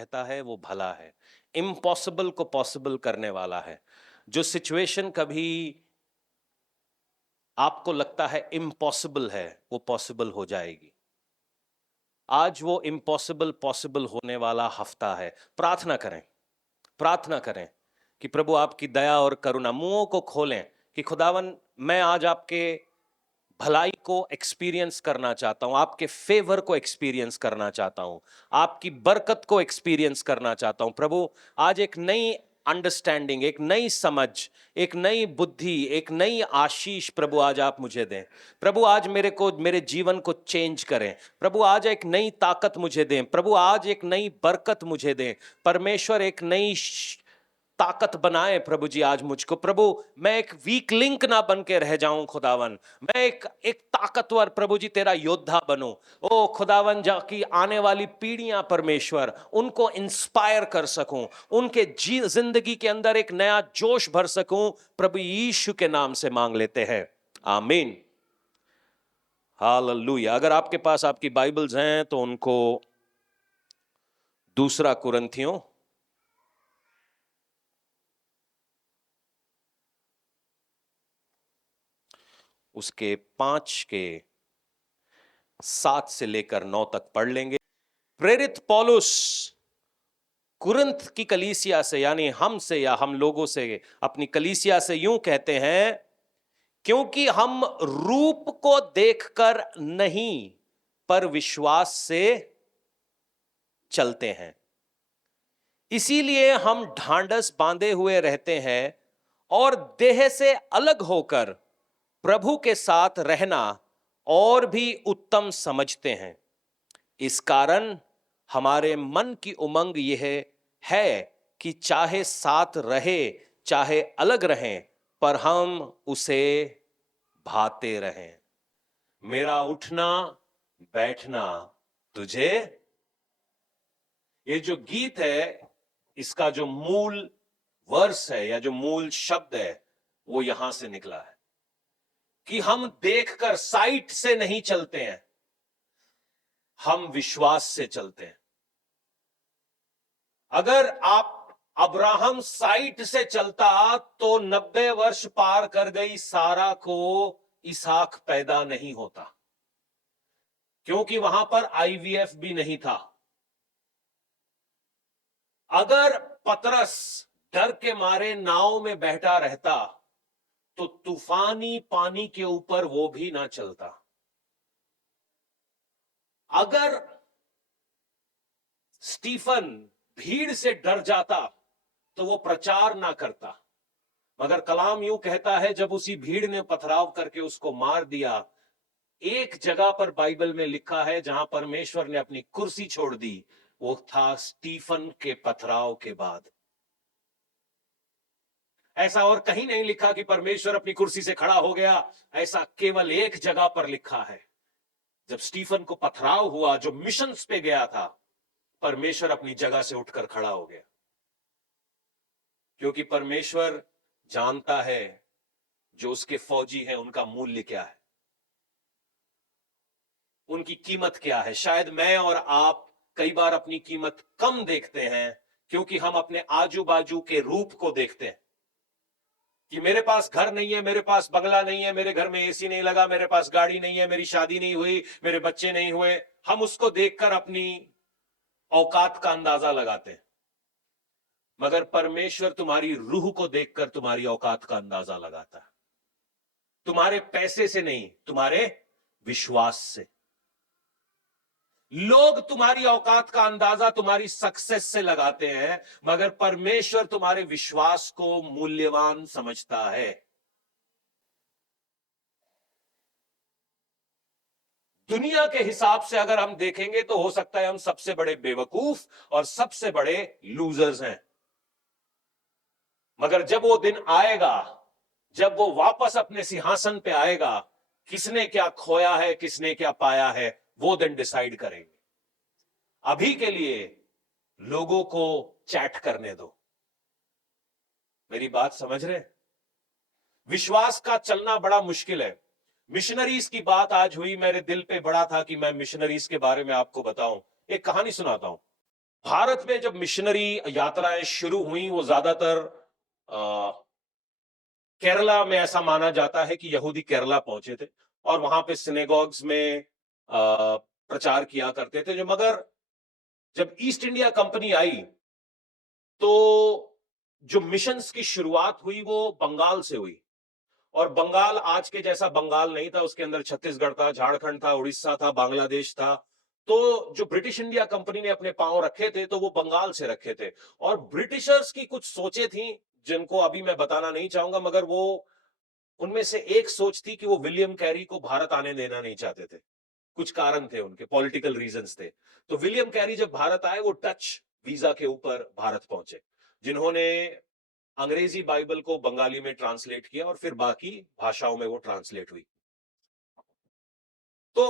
कहता है वो भला है, इम्पॉसिबल को पॉसिबल करने वाला है। जो सिचुएशन कभी आपको लगता है इम्पॉसिबल है, वो पॉसिबल हो जाएगी। आज वो इम्पॉसिबल पॉसिबल होने वाला हफ्ता है। प्रार्थना करें, प्रार्थना करें कि प्रभु आपकी दया और करुणा, मुंहों को खोलें कि खुदावन मैं आज आपके भलाई को एक्सपीरियंस करना चाहता हूं, आपके फेवर को एक्सपीरियंस करना चाहता हूं, आपकी बरकत को एक्सपीरियंस करना चाहता हूं। प्रभु आज एक नई अंडरस्टैंडिंग, एक नई समझ, एक नई बुद्धि, एक नई आशीष प्रभु आज आप मुझे दें। प्रभु आज मेरे जीवन को चेंज करें। प्रभु आज एक नई ताकत मुझे दें। प्रभु आज एक नई बरकत मुझे दें। परमेश्वर एक नई ताकत बनाए प्रभु जी आज मुझको। प्रभु मैं एक वीक लिंक ना बन के रह जाऊं खुदावन, मैं एक ताकतवर प्रभु जी तेरा योद्धा बनूं। ओ खुदावन, जाकि आने वाली पीढ़ियां परमेश्वर उनको इंस्पायर कर सकूं, उनके जिंदगी के अंदर एक नया जोश भर सकूं। प्रभु यीशु के नाम से मांग लेते हैं, आमीन, हालेलुया। अगर आपके पास आपकी बाइबल्स हैं तो उनको दूसरा कुरिन्थियों उसके 5 के 7 से लेकर 9 तक पढ़ लेंगे। प्रेरित पौलुस कुरिन्थ की कलीसिया से, यानी हमसे या हम लोगों से, अपनी कलीसिया से यूं कहते हैं, क्योंकि हम रूप को देखकर नहीं पर विश्वास से चलते हैं, इसीलिए हम ढांढस बांधे हुए रहते हैं और देह से अलग होकर प्रभु के साथ रहना और भी उत्तम समझते हैं। इस कारण हमारे मन की उमंग यह है कि चाहे साथ रहे चाहे अलग रहें, पर हम उसे भाते रहें। मेरा उठना बैठना तुझे, ये जो गीत है इसका जो मूल वर्स है या जो मूल शब्द है वो यहां से निकला है कि हम देखकर, साइट से नहीं चलते हैं, हम विश्वास से चलते हैं। अगर आप अब्राहम साइट से चलता तो 90 वर्ष पार कर गई सारा को इसहाक पैदा नहीं होता, क्योंकि वहां पर आईवीएफ भी नहीं था। अगर पतरस डर के मारे नाव में बैठा रहता तो तूफानी पानी के ऊपर वो भी ना चलता। अगर स्टीफन भीड़ से डर जाता तो वो प्रचार ना करता। मगर कलाम यूं कहता है, जब उसी भीड़ ने पथराव करके उसको मार दिया, एक जगह पर बाइबल में लिखा है जहां परमेश्वर ने अपनी कुर्सी छोड़ दी, वो था स्टीफन के पथराव के बाद। ऐसा और कहीं नहीं लिखा कि परमेश्वर अपनी कुर्सी से खड़ा हो गया, ऐसा केवल एक जगह पर लिखा है। जब स्टीफन को पथराव हुआ, जो मिशंस पे गया था, परमेश्वर अपनी जगह से उठकर खड़ा हो गया, क्योंकि परमेश्वर जानता है जो उसके फौजी हैं उनका मूल्य क्या है, उनकी कीमत क्या है। शायद मैं और आप कई बार अपनी कीमत कम देखते हैं क्योंकि हम अपने आजू बाजू के रूप को देखते हैं कि मेरे पास घर नहीं है, मेरे पास बंगला नहीं है, मेरे घर में एसी नहीं लगा, मेरे पास गाड़ी नहीं है, मेरी शादी नहीं हुई, मेरे बच्चे नहीं हुए। हम उसको देखकर अपनी औकात का अंदाजा लगाते हैं, मगर परमेश्वर तुम्हारी रूह को देखकर तुम्हारी औकात का अंदाजा लगाता है। तुम्हारे पैसे से नहीं, तुम्हारे विश्वास से। लोग तुम्हारी औकात का अंदाजा तुम्हारी सक्सेस से लगाते हैं, मगर परमेश्वर तुम्हारे विश्वास को मूल्यवान समझता है। दुनिया के हिसाब से अगर हम देखेंगे तो हो सकता है हम सबसे बड़े बेवकूफ और सबसे बड़े लूजर्स हैं, मगर जब वो दिन आएगा, जब वो वापस अपने सिंहासन पे आएगा, किसने क्या खोया है, किसने क्या पाया है, वो दिन डिसाइड करेंगे। अभी के लिए लोगों को चैट करने दो। मेरी बात समझ रहे? विश्वास का चलना बड़ा मुश्किल है। मिशनरीज की बात आज हुई, मेरे दिल पे बड़ा था कि मैं मिशनरीज के बारे में आपको बताऊं। एक कहानी सुनाता हूं। भारत में जब मिशनरी यात्राएं शुरू हुई वो ज्यादातर केरला में ऐसा माना जाता है कि यहूदी केरला पहुंचे थे और वहां पे सिनेगॉग्स में प्रचार किया करते थे। जो मगर जब ईस्ट इंडिया कंपनी आई तो जो मिशंस की शुरुआत हुई वो बंगाल से हुई। और बंगाल आज के जैसा बंगाल नहीं था, उसके अंदर छत्तीसगढ़ था, झारखंड था, उड़ीसा था, बांग्लादेश था। तो जो ब्रिटिश इंडिया कंपनी ने अपने पांव रखे थे तो वो बंगाल से रखे थे। और ब्रिटिशर्स की कुछ सोचें थी जिनको अभी मैं बताना नहीं चाहूंगा, मगर वो उनमें से एक सोच थी कि वो विलियम कैरी को भारत आने देना नहीं चाहते थे। कुछ कारण थे, उनके पॉलिटिकल रीजंस थे। तो विलियम कैरी जब भारत आए वो डच वीजा के ऊपर भारत पहुंचे, जिन्होंने अंग्रेजी बाइबल को बंगाली में ट्रांसलेट किया और फिर बाकी भाषाओं में वो ट्रांसलेट हुई। तो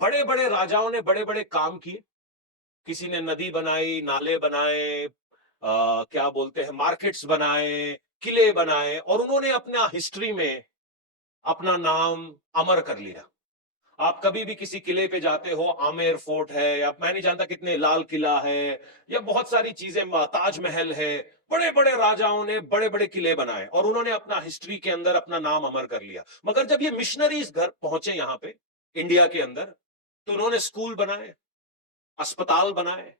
बड़े बड़े राजाओं ने बड़े बड़े काम किए। किसी ने नदी बनाई, नाले बनाए, क्या बोलते हैं, मार्केट्स बनाए, किले बनाए, और उन्होंने अपना हिस्ट्री में अपना नाम अमर कर लिया। आप कभी भी किसी किले पे जाते हो, आमेर फोर्ट है, या मैं नहीं जानता कितने, लाल किला है, या बहुत सारी चीजें, ताजमहल है। बड़े बड़े राजाओं ने बड़े बड़े किले बनाए और उन्होंने अपना हिस्ट्री के अंदर अपना नाम अमर कर लिया। मगर जब ये मिशनरीज घर पहुंचे यहां पे इंडिया के अंदर, तो उन्होंने स्कूल बनाए, अस्पताल बनाए।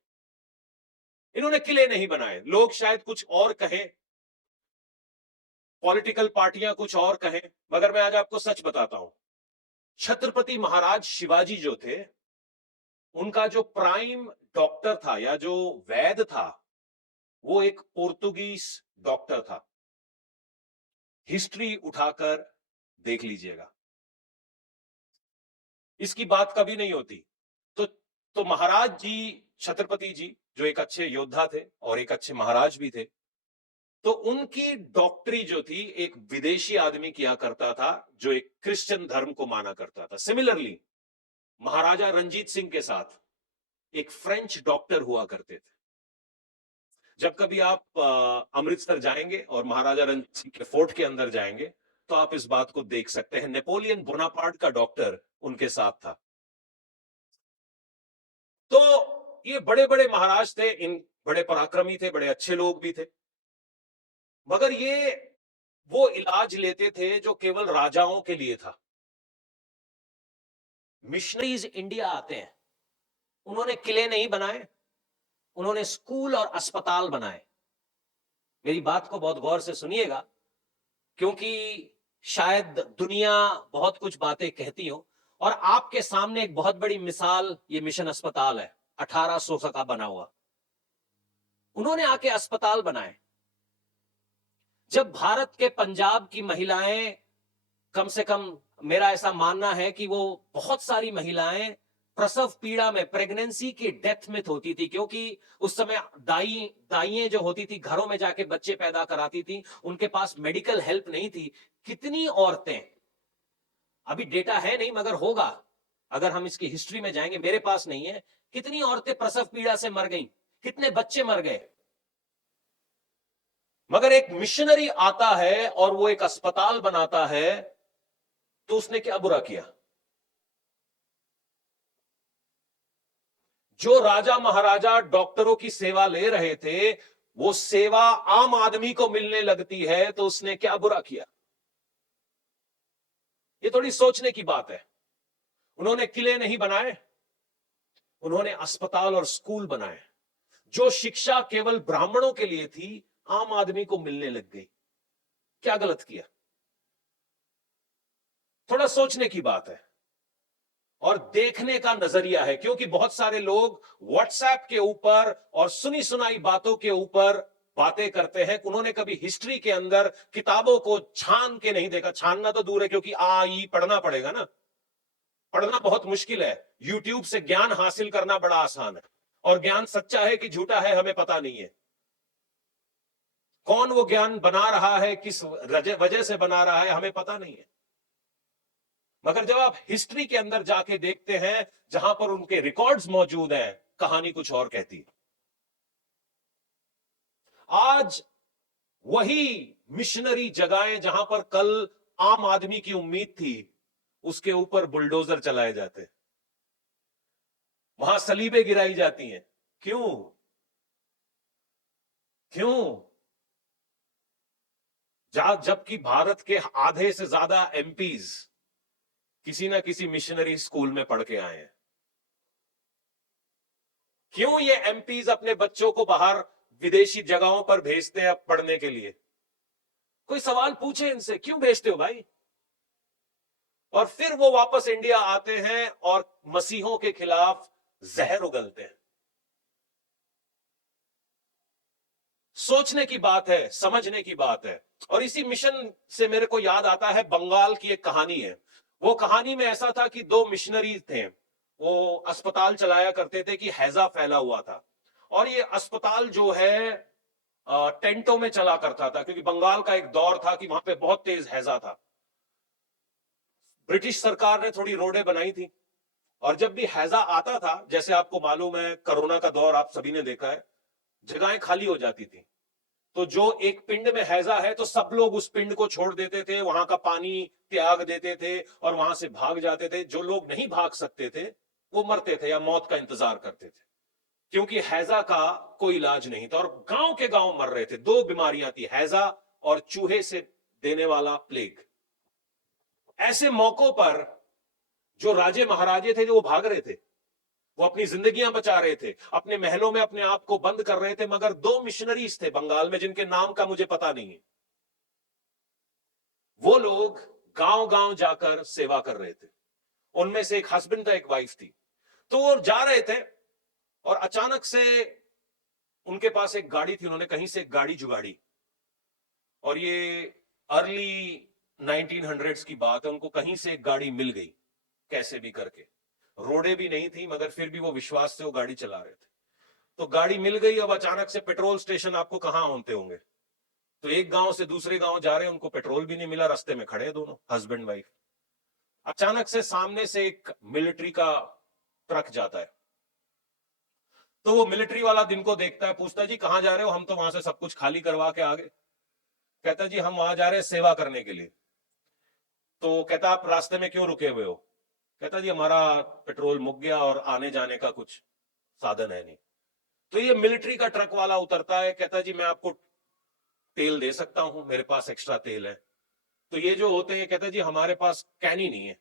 इन्होंने किले नहीं बनाए। लोग शायद कुछ और कहें, पॉलिटिकल पार्टियां कुछ और कहें, मगर मैं आज आपको सच बताता हूं। छत्रपति महाराज शिवाजी जो थे, उनका जो प्राइम डॉक्टर था या जो वैद्य था, वो एक पोर्तुगीज डॉक्टर था। हिस्ट्री उठाकर देख लीजिएगा, इसकी बात कभी नहीं होती। तो महाराज जी, छत्रपति जी जो एक अच्छे योद्धा थे और एक अच्छे महाराज भी थे, तो उनकी डॉक्टरी जो थी एक विदेशी आदमी किया करता था जो एक क्रिश्चियन धर्म को माना करता था। सिमिलरली महाराजा रंजीत सिंह के साथ एक फ्रेंच डॉक्टर हुआ करते थे। जब कभी आप अमृतसर जाएंगे और महाराजा रंजीत सिंह के फोर्ट के अंदर जाएंगे तो आप इस बात को देख सकते हैं। नेपोलियन बोनापार्ट का डॉक्टर उनके साथ था। तो ये बड़े बड़े महाराज थे, इन बड़े पराक्रमी थे, बड़े अच्छे लोग भी थे। मगर ये वो इलाज लेते थे जो केवल राजाओं के लिए था। मिशनरीज इंडिया आते हैं, उन्होंने किले नहीं बनाए, उन्होंने स्कूल और अस्पताल बनाए। मेरी बात को बहुत गौर से सुनिएगा, क्योंकि शायद दुनिया बहुत कुछ बातें कहती हो, और आपके सामने एक बहुत बड़ी मिसाल ये मिशन अस्पताल है, 1800 का बना हुआ। उन्होंने आके अस्पताल बनाए। जब भारत के पंजाब की महिलाएं, कम से कम मेरा ऐसा मानना है कि वो बहुत सारी महिलाएं प्रसव पीड़ा में, प्रेगनेंसी की डेथ में होती थी, क्योंकि उस समय दाइयां जो होती थी घरों में जाके बच्चे पैदा कराती थी, उनके पास मेडिकल हेल्प नहीं थी। कितनी औरतें, अभी डेटा है नहीं मगर होगा, अगर हम इसकी हिस्ट्री में जाएंगे, मेरे पास नहीं है, कितनी औरतें प्रसव पीड़ा से मर गईं, कितने बच्चे मर गए। मगर एक मिशनरी आता है और वो एक अस्पताल बनाता है, तो उसने क्या बुरा किया? जो राजा महाराजा डॉक्टरों की सेवा ले रहे थे, वो सेवा आम आदमी को मिलने लगती है, तो उसने क्या बुरा किया? ये थोड़ी सोचने की बात है। उन्होंने किले नहीं बनाए, उन्होंने अस्पताल और स्कूल बनाए। जो शिक्षा केवल ब्राह्मणों के लिए थी, आम आदमी को मिलने लग गई। क्या गलत किया? थोड़ा सोचने की बात है और देखने का नजरिया है, क्योंकि बहुत सारे लोग व्हाट्सएप के ऊपर और सुनी सुनाई बातों के ऊपर बातें करते हैं। उन्होंने कभी हिस्ट्री के अंदर किताबों को छान के नहीं देखा। छानना तो दूर है, क्योंकि ई पढ़ना पड़ेगा ना, पढ़ना बहुत मुश्किल है। यूट्यूब से ज्ञान हासिल करना बड़ा आसान है, और ज्ञान सच्चा है कि झूठा है हमें पता नहीं है। कौन वो ज्ञान बना रहा है, किस वजह से बना रहा है, हमें पता नहीं है। मगर जब आप हिस्ट्री के अंदर जाके देखते हैं, जहां पर उनके रिकॉर्ड्स मौजूद हैं, कहानी कुछ और कहती है। आज वही मिशनरी जगहें जहां पर कल आम आदमी की उम्मीद थी, उसके ऊपर बुलडोजर चलाए जाते, वहां सलीबें गिराई जाती हैं, क्यों? क्यों? जबकि भारत के आधे से ज्यादा एमपीज किसी ना किसी मिशनरी स्कूल में पढ़ के आए हैं। क्यों ये एमपीज अपने बच्चों को बाहर विदेशी जगहों पर भेजते हैं पढ़ने के लिए? कोई सवाल पूछे इनसे, क्यों भेजते हो भाई? और फिर वो वापस इंडिया आते हैं और मसीहों के खिलाफ जहर उगलते हैं। सोचने की बात है, समझने की बात है। और इसी मिशन से मेरे को याद आता है, बंगाल की एक कहानी है। वो कहानी में ऐसा था कि दो मिशनरी थे, वो अस्पताल चलाया करते थे कि हैजा फैला हुआ था। और ये अस्पताल जो है टेंटों में चला करता था, क्योंकि बंगाल का एक दौर था कि वहां पे बहुत तेज हैजा था। ब्रिटिश सरकार ने थोड़ी रोडें बनाई थी, और जब भी हैजा आता था, जैसे आपको मालूम है कोरोना का दौर आप सभी ने देखा है, जगहें खाली हो जाती थी। तो जो एक पिंड में हैजा है तो सब लोग उस पिंड को छोड़ देते थे, वहां का पानी त्याग देते थे और वहां से भाग जाते थे। जो लोग नहीं भाग सकते थे वो मरते थे या मौत का इंतजार करते थे, क्योंकि हैजा का कोई इलाज नहीं था और गांव के गांव मर रहे थे। दो बीमारियां थी, हैजा और चूहे से देने वाला प्लेग। ऐसे मौकों पर जो राजे महाराजे थे, जो वो भाग रहे थे, वो अपनी जिंदगियां बचा रहे थे, अपने महलों में अपने आप को बंद कर रहे थे। मगर दो मिशनरीज थे बंगाल में, जिनके नाम का मुझे पता नहीं है। वो लोग गांव गांव जाकर सेवा कर रहे थे। उनमें से एक हस्बैंड था, एक वाइफ थी। तो वो जा रहे थे और अचानक से उनके पास एक गाड़ी थी। उन्होंने कहीं से एक गाड़ी जुगाड़ी, और ये अर्ली 1900s की बात है। उनको कहीं से एक गाड़ी मिल गई, कैसे भी करके। रोडें भी नहीं थी, मगर फिर भी वो विश्वास से वो गाड़ी चला रहे थे। तो गाड़ी मिल गई। अब अचानक से पेट्रोल स्टेशन आपको कहां होते होंगे, तो एक गांव से दूसरे गांव जा रहे हैं, उनको पेट्रोल भी नहीं मिला, रास्ते में खड़े दोनों हस्बैंड वाइफ। अचानक से सामने से एक मिलिट्री का ट्रक जाता है। तो वो मिलिट्री वाला दिन को देखता है, पूछता है जी कहां जा रहे हो? हम तो वहां से सब कुछ खाली करवा के आ गए। कहता जी हम वहां जा रहे हैं सेवा करने के लिए। तो कहता आप रास्ते में क्यों रुके हुए हो? कहता जी हमारा पेट्रोल मुक गया और आने जाने का कुछ साधन है नहीं। तो ये मिलिट्री का ट्रक वाला उतरता है, कहता जी मैं आपको तेल दे सकता हूं, मेरे पास एक्स्ट्रा तेल है। तो ये जो होते हैं, कहता जी हमारे पास कैन ही नहीं है।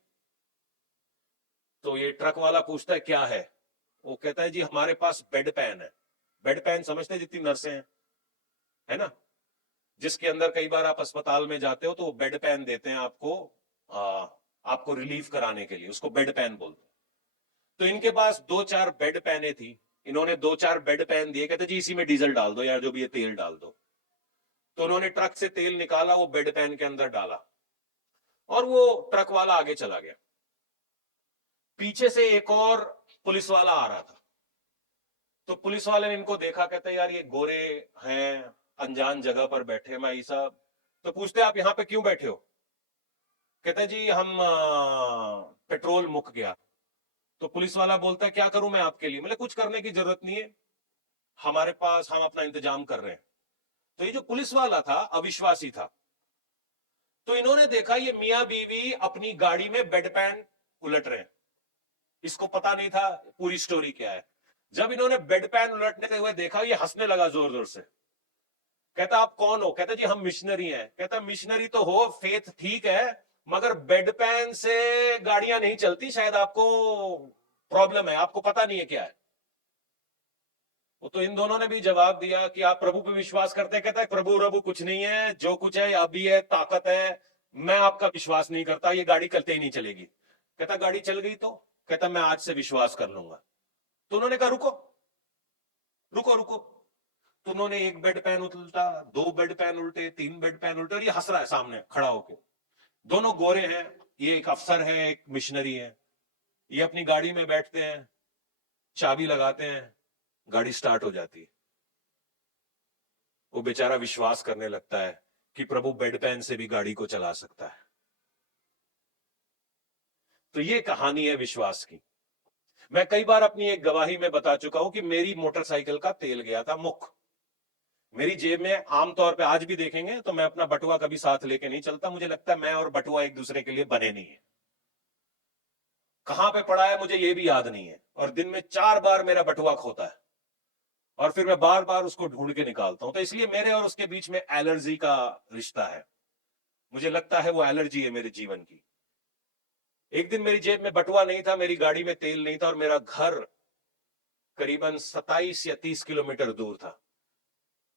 तो ये ट्रक वाला पूछता है क्या है? वो कहता है जी हमारे पास बेड पैन है। बेड पैन समझते हैं, जितनी नर्सें हैं, है ना, जिसके अंदर कई बार आप अस्पताल में जाते हो तो वो बेड पैन देते हैं आपको, आपको रिलीफ कराने के लिए, उसको बेड पैन बोलते हैं। तो इनके पास दो चार बेड पैने थी। इन्होंने दो चार बेड पैन दिए, कहते जी इसी में डीजल डाल दो या जो भी ये तेल डाल दो। तो उन्होंने ट्रक से तेल निकाला, वो बेड पैन के अंदर डाला और वो ट्रक वाला आगे चला गया। पीछे से एक और पुलिस वाला आ रहा था। तो पुलिस वाले ने इनको देखा, कहते यार ये गोरे हैं, अनजान जगह पर बैठे भाई साहब। तो पूछते आप यहां पे क्यों बैठे हो? कहते जी हम पेट्रोल मुक गया। तो पुलिस वाला बोलता है क्या करूं मैं आपके लिए? मतलब कुछ करने की जरूरत नहीं है, हमारे पास, हम अपना इंतजाम कर रहे हैं। तो ये जो पुलिस वाला था अविश्वासी था। तो इन्होंने देखा ये मियां बीवी अपनी गाड़ी में बेड पैन उलट रहे हैं। इसको पता नहीं था पूरी स्टोरी क्या है। जब इन्होंने बेड पैन उलटने हुए देखा, ये हंसने लगा जोर जोर से। कहता आप कौन हो? कहता जी हम मिशनरी हैं। कहता मिशनरी तो हो, फेथ ठीक है, मगर बेड पैन से गाड़ियां नहीं चलती, शायद आपको प्रॉब्लम है, आपको पता नहीं है क्या है। वो तो इन दोनों ने भी जवाब दिया कि आप प्रभु पे विश्वास करते हैं। कहता है प्रभु रभु कुछ नहीं है, जो कुछ है अभी है, ताकत है, मैं आपका विश्वास नहीं करता, ये गाड़ी कलते ही नहीं चलेगी। कहता गाड़ी चल गई तो? कहता मैं आज से विश्वास कर लूंगा। तो उन्होंने कहा रुको रुको रुको। तो उन्होंने एक बेड पैन उल्टा, दो बेड पैन उल्टे, तीन बेड पैन उल्टे, और ये हंस रहा है सामने खड़ा होके। दोनों गोरे हैं, ये एक अफसर है, एक मिशनरी है। ये अपनी गाड़ी में बैठते हैं, चाबी लगाते हैं, गाड़ी स्टार्ट हो जाती है। वो बेचारा विश्वास करने लगता है कि प्रभु बेड पैन से भी गाड़ी को चला सकता है। तो ये कहानी है विश्वास की। मैं कई बार अपनी एक गवाही में बता चुका हूं कि मेरी मोटरसाइकिल का तेल गया था मुक। मेरी जेब में आमतौर पे आज भी देखेंगे तो मैं अपना बटुआ कभी साथ लेके नहीं चलता। मुझे लगता है मैं और बटुआ एक दूसरे के लिए बने नहीं है। कहां पे पड़ा है मुझे ये भी याद नहीं है, और दिन में 4 बार मेरा बटुआ खोता है। और फिर मैं बार बार उसको ढूंढ के निकालता हूं। तो इसलिए मेरे और उसके बीच में एलर्जी का रिश्ता है। मुझे लगता है वो एलर्जी है मेरे जीवन की। एक दिन मेरी जेब में बटुआ नहीं था, मेरी गाड़ी में तेल नहीं था, और मेरा घर करीबन 27 या 30 किलोमीटर दूर था।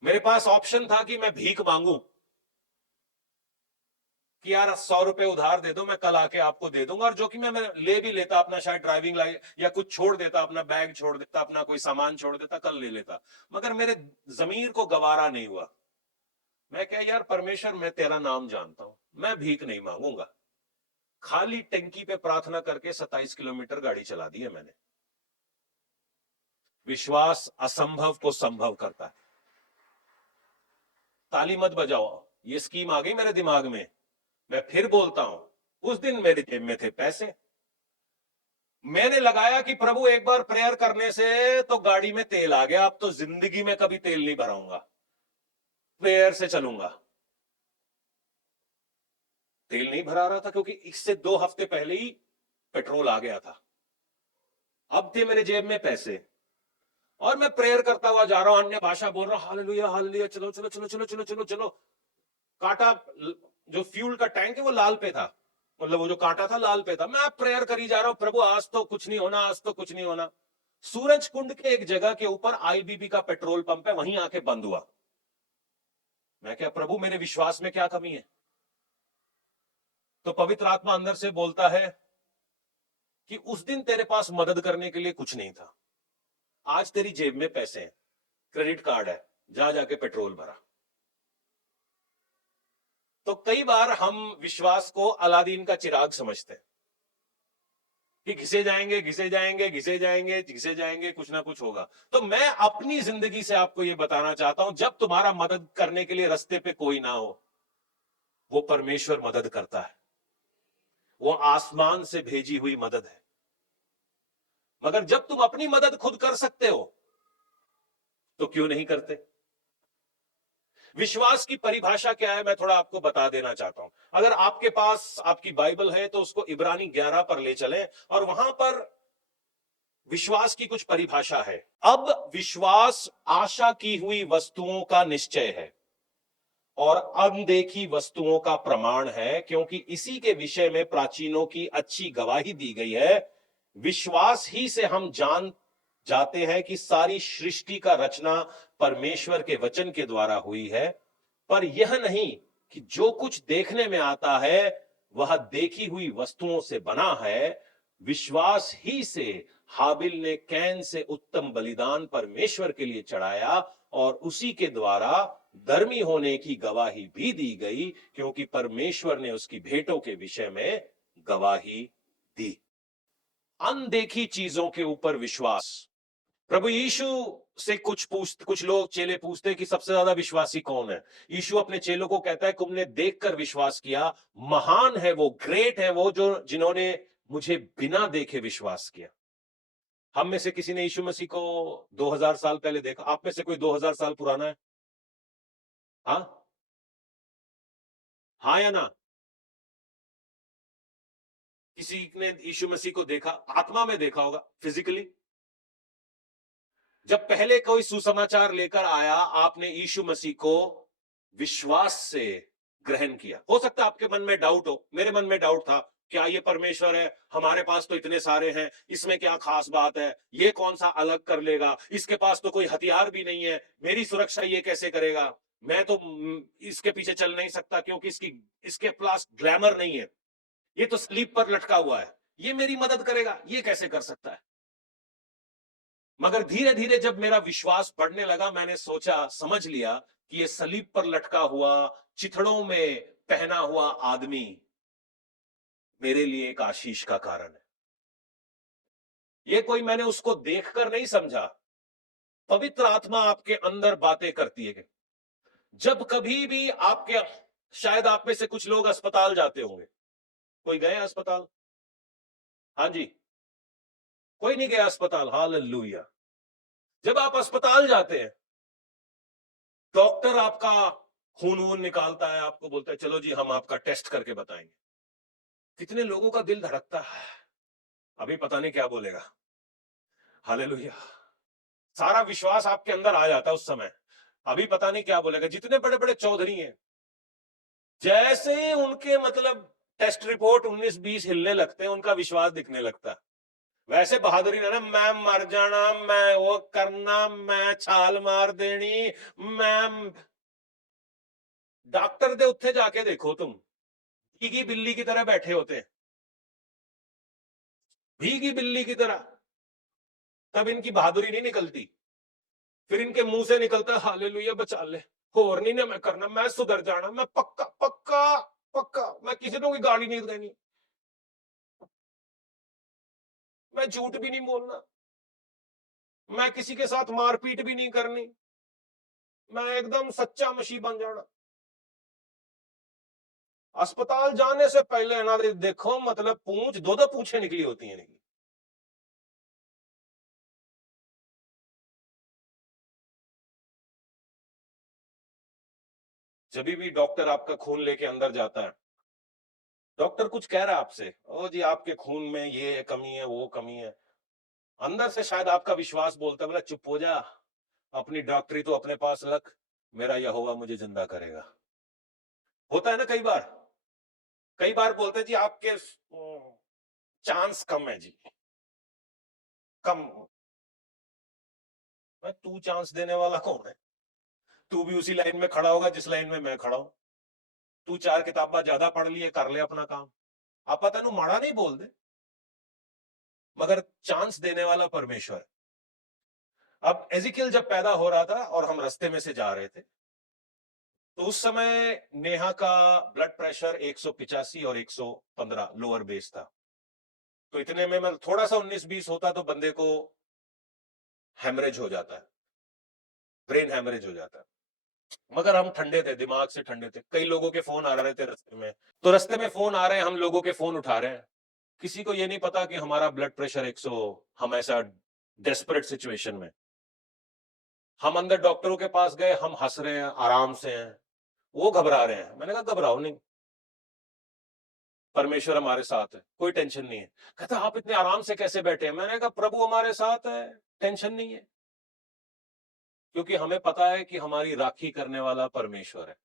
मेरे पास ऑप्शन था कि मैं भीख मांगू कि यार 100 रुपए उधार दे दो, मैं कल आके आपको दे दूंगा, और जो कि मैं ले भी लेता, अपना शायद ड्राइविंग लाइसेंस या कुछ छोड़ देता, अपना बैग छोड़ देता, अपना कोई सामान छोड़ देता, कल ले लेता। मगर मेरे जमीर को गवारा नहीं हुआ। मैं क्या यार, परमेश्वर मैं तेरा नाम जानता हूं, मैं भीख नहीं मांगूंगा। खाली टंकी पे प्रार्थना करके 27 किलोमीटर गाड़ी चला दी है मैंने। विश्वास असंभव को संभव करता है। ताली मत बजाओ, ये स्कीम आ गई मेरे दिमाग में। मैं फिर बोलता हूं, उस दिन मेरे जेब में थे पैसे। मैंने लगाया कि प्रभु एक बार प्रेयर करने से तो गाड़ी में तेल आ गया, अब तो जिंदगी में कभी तेल नहीं भराऊंगा, प्रेयर से चलूंगा। तेल नहीं भरा रहा था क्योंकि इससे 2 हफ्ते पहले ही पेट्रोल आ गया था। अब थे मेरे जेब में पैसे, और मैं प्रेयर करता हुआ जा रहा हूं, अन्य भाषा बोल रहा हूं, हालेलुया हालेलुया, चलो चलो चलो चलो चलो चलो चलो। कांटा, जो फ्यूल का टैंक है वो लाल पे था, मतलब वो जो कांटा था लाल पे था। मैं प्रेयर करी जा रहा हूं, प्रभु आज तो कुछ नहीं होना, आज तो कुछ नहीं होना। सूरज कुंड के एक जगह के ऊपर आईबीबी का पेट्रोल पंप है, वहीं आके बंद हुआ। मैं क्या प्रभु, मेरे विश्वास में क्या कमी है? तो पवित्र आत्मा अंदर से बोलता है कि उस दिन तेरे पास मदद करने के लिए कुछ नहीं था, आज तेरी जेब में पैसे हैं, क्रेडिट कार्ड है, जा जाके पेट्रोल भरा। तो कई बार हम विश्वास को अलादीन का चिराग समझते हैं कि घिसे जाएंगे घिसे जाएंगे घिसे जाएंगे घिसे जाएंगे, कुछ ना कुछ होगा। तो मैं अपनी जिंदगी से आपको यह बताना चाहता हूं, जब तुम्हारा मदद करने के लिए रास्ते पे कोई ना हो, वो परमेश्वर मदद करता है। वो आसमान से भेजी हुई मदद है। मगर जब तुम अपनी मदद खुद कर सकते हो तो क्यों नहीं करते? विश्वास की परिभाषा क्या है, मैं थोड़ा आपको बता देना चाहता हूं। अगर आपके पास आपकी बाइबल है तो उसको इब्रानी 11 पर ले चलें, और वहां पर विश्वास की कुछ परिभाषा है। अब विश्वास आशा की हुई वस्तुओं का निश्चय है और अनदेखी वस्तुओं का प्रमाण है, क्योंकि इसी के विषय में प्राचीनों की अच्छी गवाही दी गई है। विश्वास ही से हम जान जाते हैं कि सारी सृष्टि का रचना परमेश्वर के वचन के द्वारा हुई है, पर यह नहीं कि जो कुछ देखने में आता है वह देखी हुई वस्तुओं से बना है। विश्वास ही से हाबिल ने कैन से उत्तम बलिदान परमेश्वर के लिए चढ़ाया, और उसी के द्वारा धर्मी होने की गवाही भी दी गई, क्योंकि परमेश्वर ने उसकी भेंटों के विषय में गवाही दी। अनदेखी चीजों के ऊपर विश्वास। प्रभु यीशु से कुछ लोग चेले पूछते हैं कि सबसे ज्यादा विश्वासी कौन है। यीशु अपने चेलों को कहता है, तुमने देखकर विश्वास किया, महान है वो, ग्रेट है वो, जो जिन्होंने मुझे बिना देखे विश्वास किया। हम में से किसी ने यीशु मसीह को 2000 साल पहले देखा? आप में से कोई 2000 साल पुराना है? हाँ, हाँ या ना? किसी ने यीशु मसीह को देखा, आत्मा में देखा होगा, फिजिकली? जब पहले कोई सुसमाचार लेकर आया, आपने यीशु मसीह को विश्वास से ग्रहण किया। हो सकता है आपके मन में डाउट हो, मेरे मन में डाउट था, क्या ये परमेश्वर है? हमारे पास तो इतने सारे हैं, इसमें क्या खास बात है? ये कौन सा अलग कर लेगा? इसके पास तो कोई हथियार भी नहीं है, मेरी सुरक्षा ये कैसे करेगा? मैं तो इसके पीछे चल नहीं सकता क्योंकि इसके पास ग्लैमर नहीं है, ये तो स्लीप पर लटका हुआ है, ये मेरी मदद करेगा, ये कैसे कर सकता है? मगर धीरे धीरे जब मेरा विश्वास बढ़ने लगा, मैंने सोचा, समझ लिया कि ये सलीब पर लटका हुआ, चिथड़ों में पहना हुआ आदमी मेरे लिए एक आशीष का कारण है। ये कोई मैंने उसको देखकर नहीं समझा। पवित्र आत्मा आपके अंदर बातें करती है। जब कभी भी आपके, शायद आप में से कुछ लोग अस्पताल जाते होंगे। कोई गए अस्पताल? हाँ जी, कोई नहीं गया अस्पताल, हालेलुया। जब आप अस्पताल जाते हैं, डॉक्टर आपका खून वून निकालता है, आपको बोलता है चलो जी हम आपका टेस्ट करके बताएंगे। कितने लोगों का दिल धड़कता है, अभी पता नहीं क्या बोलेगा। हालेलुया। सारा विश्वास आपके अंदर आ जाता है उस समय। अभी पता नहीं क्या बोलेगा। जितने बड़े बड़े चौधरी हैं, जैसे ही उनके मतलब टेस्ट रिपोर्ट 19-20 हिलने लगते हैं, उनका विश्वास दिखने लगता है। वैसे बहादुरी ने ना, मैं मर जाना, मैं वो करना, मैं छाल मार देनी, मैं डॉक्टर दे उत्थे जाके देखो तुम, भीगी बिल्ली की तरह बैठे होते हैं, भीगी बिल्ली की तरह। तब इनकी बहादुरी नहीं निकलती, फिर इनके मुंह से निकलता है हालेलुया बचा ले, होर नहीं ना मैं करना, मैं सुधर जाना, मैं पक्का पक्का पक्का, मैं किसी को भी गाली नहीं देनी, मैं झूठ भी नहीं बोलना, मैं किसी के साथ मारपीट भी नहीं करनी, मैं एकदम सच्चा मसीह बन जाना। अस्पताल जाने से पहले ना देखो, मतलब पूंछ दो दो पूंछें निकली होती हैं इनकी। जब भी डॉक्टर आपका खून लेके अंदर जाता है, डॉक्टर कुछ कह रहा है आपसे, ओ जी आपके खून में ये कमी है, वो कमी है, अंदर से शायद आपका विश्वास बोलता है बोला चुप हो जा, अपनी डॉक्टरी तो अपने पास रख, मेरा यहोवा मुझे जिंदा करेगा। होता है ना कई बार। कई बार बोलते हैं जी आपके चांस कम है जी, कम। तू चांस देने वाला कौन है? तू भी उसी लाइन में खड़ा होगा जिस लाइन में मैं खड़ा हूं। तू 4 किताबा ज्यादा पढ़ लिए, कर ले अपना काम। आप तेन माड़ा नहीं बोल दे, मगर चांस देने वाला परमेश्वर। अब एजिकियल जब पैदा हो रहा था और हम रास्ते में से जा रहे थे, तो उस समय नेहा का ब्लड प्रेशर 185 और 115 लोअर बेस था। तो इतने में मैं थोड़ा सा 19-20 होता तो बंदे को हेमरेज हो जाता है, ब्रेन हेमरेज हो जाता है। मगर हम ठंडे थे, दिमाग से ठंडे थे। कई लोगों के फोन आ रहे थे रास्ते में, तो रास्ते में फोन आ रहे हैं, हम लोगों के फोन उठा रहे हैं। किसी को ये नहीं पता कि हमारा ब्लड प्रेशर 100, हम ऐसा डेस्परेट सिचुएशन में। हम अंदर डॉक्टरों के पास गए, हम हंस रहे हैं, आराम से हैं, वो घबरा रहे हैं। मैंने कहा घबराओ नहीं, परमेश्वर हमारे साथ है, कोई टेंशन नहीं है। कहता आप इतने आराम से कैसे बैठे हैं? मैंने कहा प्रभु हमारे साथ है, टेंशन नहीं है, क्योंकि हमें पता है कि हमारी राखी करने वाला परमेश्वर है।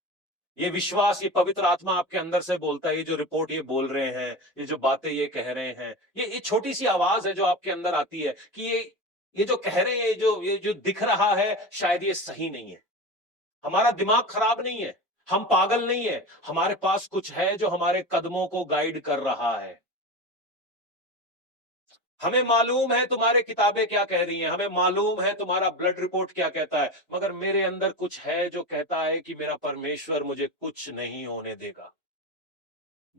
ये विश्वास, ये पवित्र आत्मा आपके अंदर से बोलता है। ये जो रिपोर्ट ये बोल रहे हैं, ये जो बातें ये कह रहे हैं, ये छोटी सी आवाज है जो आपके अंदर आती है कि ये जो कह रहे हैं, ये जो दिख रहा है, शायद ये सही नहीं है। हमारा दिमाग खराब नहीं है, हम पागल नहीं है, हमारे पास कुछ है जो हमारे कदमों को गाइड कर रहा है। हमें मालूम है तुम्हारे किताबें क्या कह रही हैं, हमें मालूम है तुम्हारा ब्लड रिपोर्ट क्या कहता है, मगर मेरे अंदर कुछ है जो कहता है कि मेरा परमेश्वर मुझे कुछ नहीं होने देगा।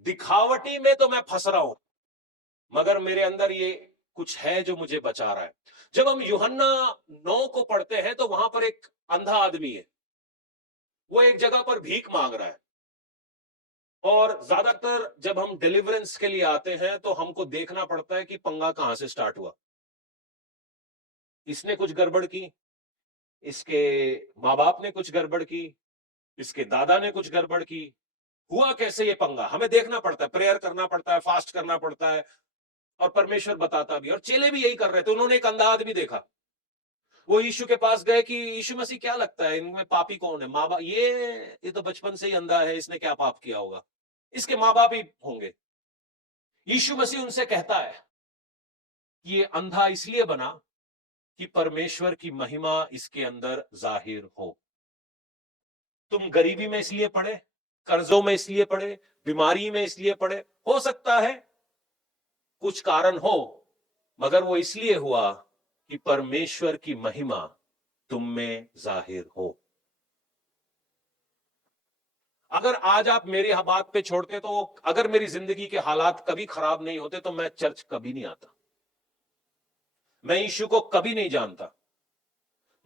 दिखावटी में तो मैं फंस रहा हूं, मगर मेरे अंदर ये कुछ है जो मुझे बचा रहा है। जब हम यूहन्ना 9 को पढ़ते हैं तो वहां पर एक अंधा आदमी है, वो एक जगह पर भीख मांग रहा है। और ज्यादातर जब हम डिलीवरेंस के लिए आते हैं तो हमको देखना पड़ता है कि पंगा कहां से स्टार्ट हुआ। इसने कुछ गड़बड़ की, इसके माँ बाप ने कुछ गड़बड़ की, इसके दादा ने कुछ गड़बड़ की, हुआ कैसे ये पंगा, हमें देखना पड़ता है, प्रेयर करना पड़ता है, फास्ट करना पड़ता है। और परमेश्वर बताता भी, और चेले भी यही कर रहे थे। उन्होंने एक अंधा आदमी देखा, वो यीशु के पास गए कि यीशु मसीह क्या लगता है इनमें पापी कौन है? माँ बाप, ये तो बचपन से ही अंधा है, इसने क्या पाप किया होगा? इसके माँ बाप ही होंगे। यीशु मसीह उनसे कहता है कि ये अंधा इसलिए बना कि परमेश्वर की महिमा इसके अंदर जाहिर हो। तुम गरीबी में इसलिए पड़े, कर्जों में इसलिए पड़े, बीमारी में इसलिए पड़े, हो सकता है कुछ कारण हो, मगर वो इसलिए हुआ कि परमेश्वर की महिमा तुम में जाहिर हो। अगर आज आप मेरी बात पे छोड़ते, तो अगर मेरी जिंदगी के हालात कभी खराब नहीं होते, तो मैं चर्च कभी नहीं आता, मैं यीशु को कभी नहीं जानता।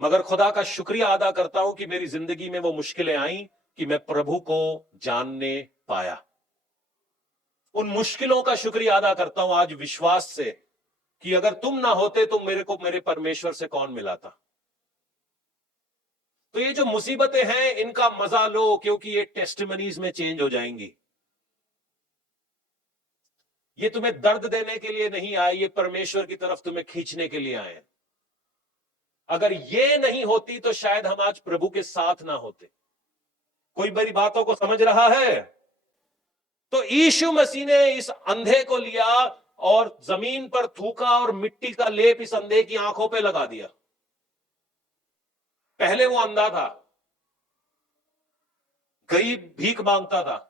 मगर खुदा का शुक्रिया अदा करता हूं कि मेरी जिंदगी में वो मुश्किलें आई कि मैं प्रभु को जानने पाया। उन मुश्किलों का शुक्रिया अदा करता हूं आज विश्वास से कि अगर तुम ना होते तो मेरे को मेरे परमेश्वर से कौन मिलाता। तो ये जो मुसीबतें हैं इनका मजा लो, क्योंकि ये टेस्टिमनीज में चेंज हो जाएंगी। ये तुम्हें दर्द देने के लिए नहीं आए, ये परमेश्वर की तरफ तुम्हें खींचने के लिए आए। अगर ये नहीं होती तो शायद हम आज प्रभु के साथ ना होते। कोई मेरी बातों को समझ रहा है? तो यीशु मसीह ने इस अंधे को लिया और जमीन पर थूका और मिट्टी का लेप इस अंधे की आंखों पे लगा दिया। पहले वो अंधा था, गरीब भीख मांगता था।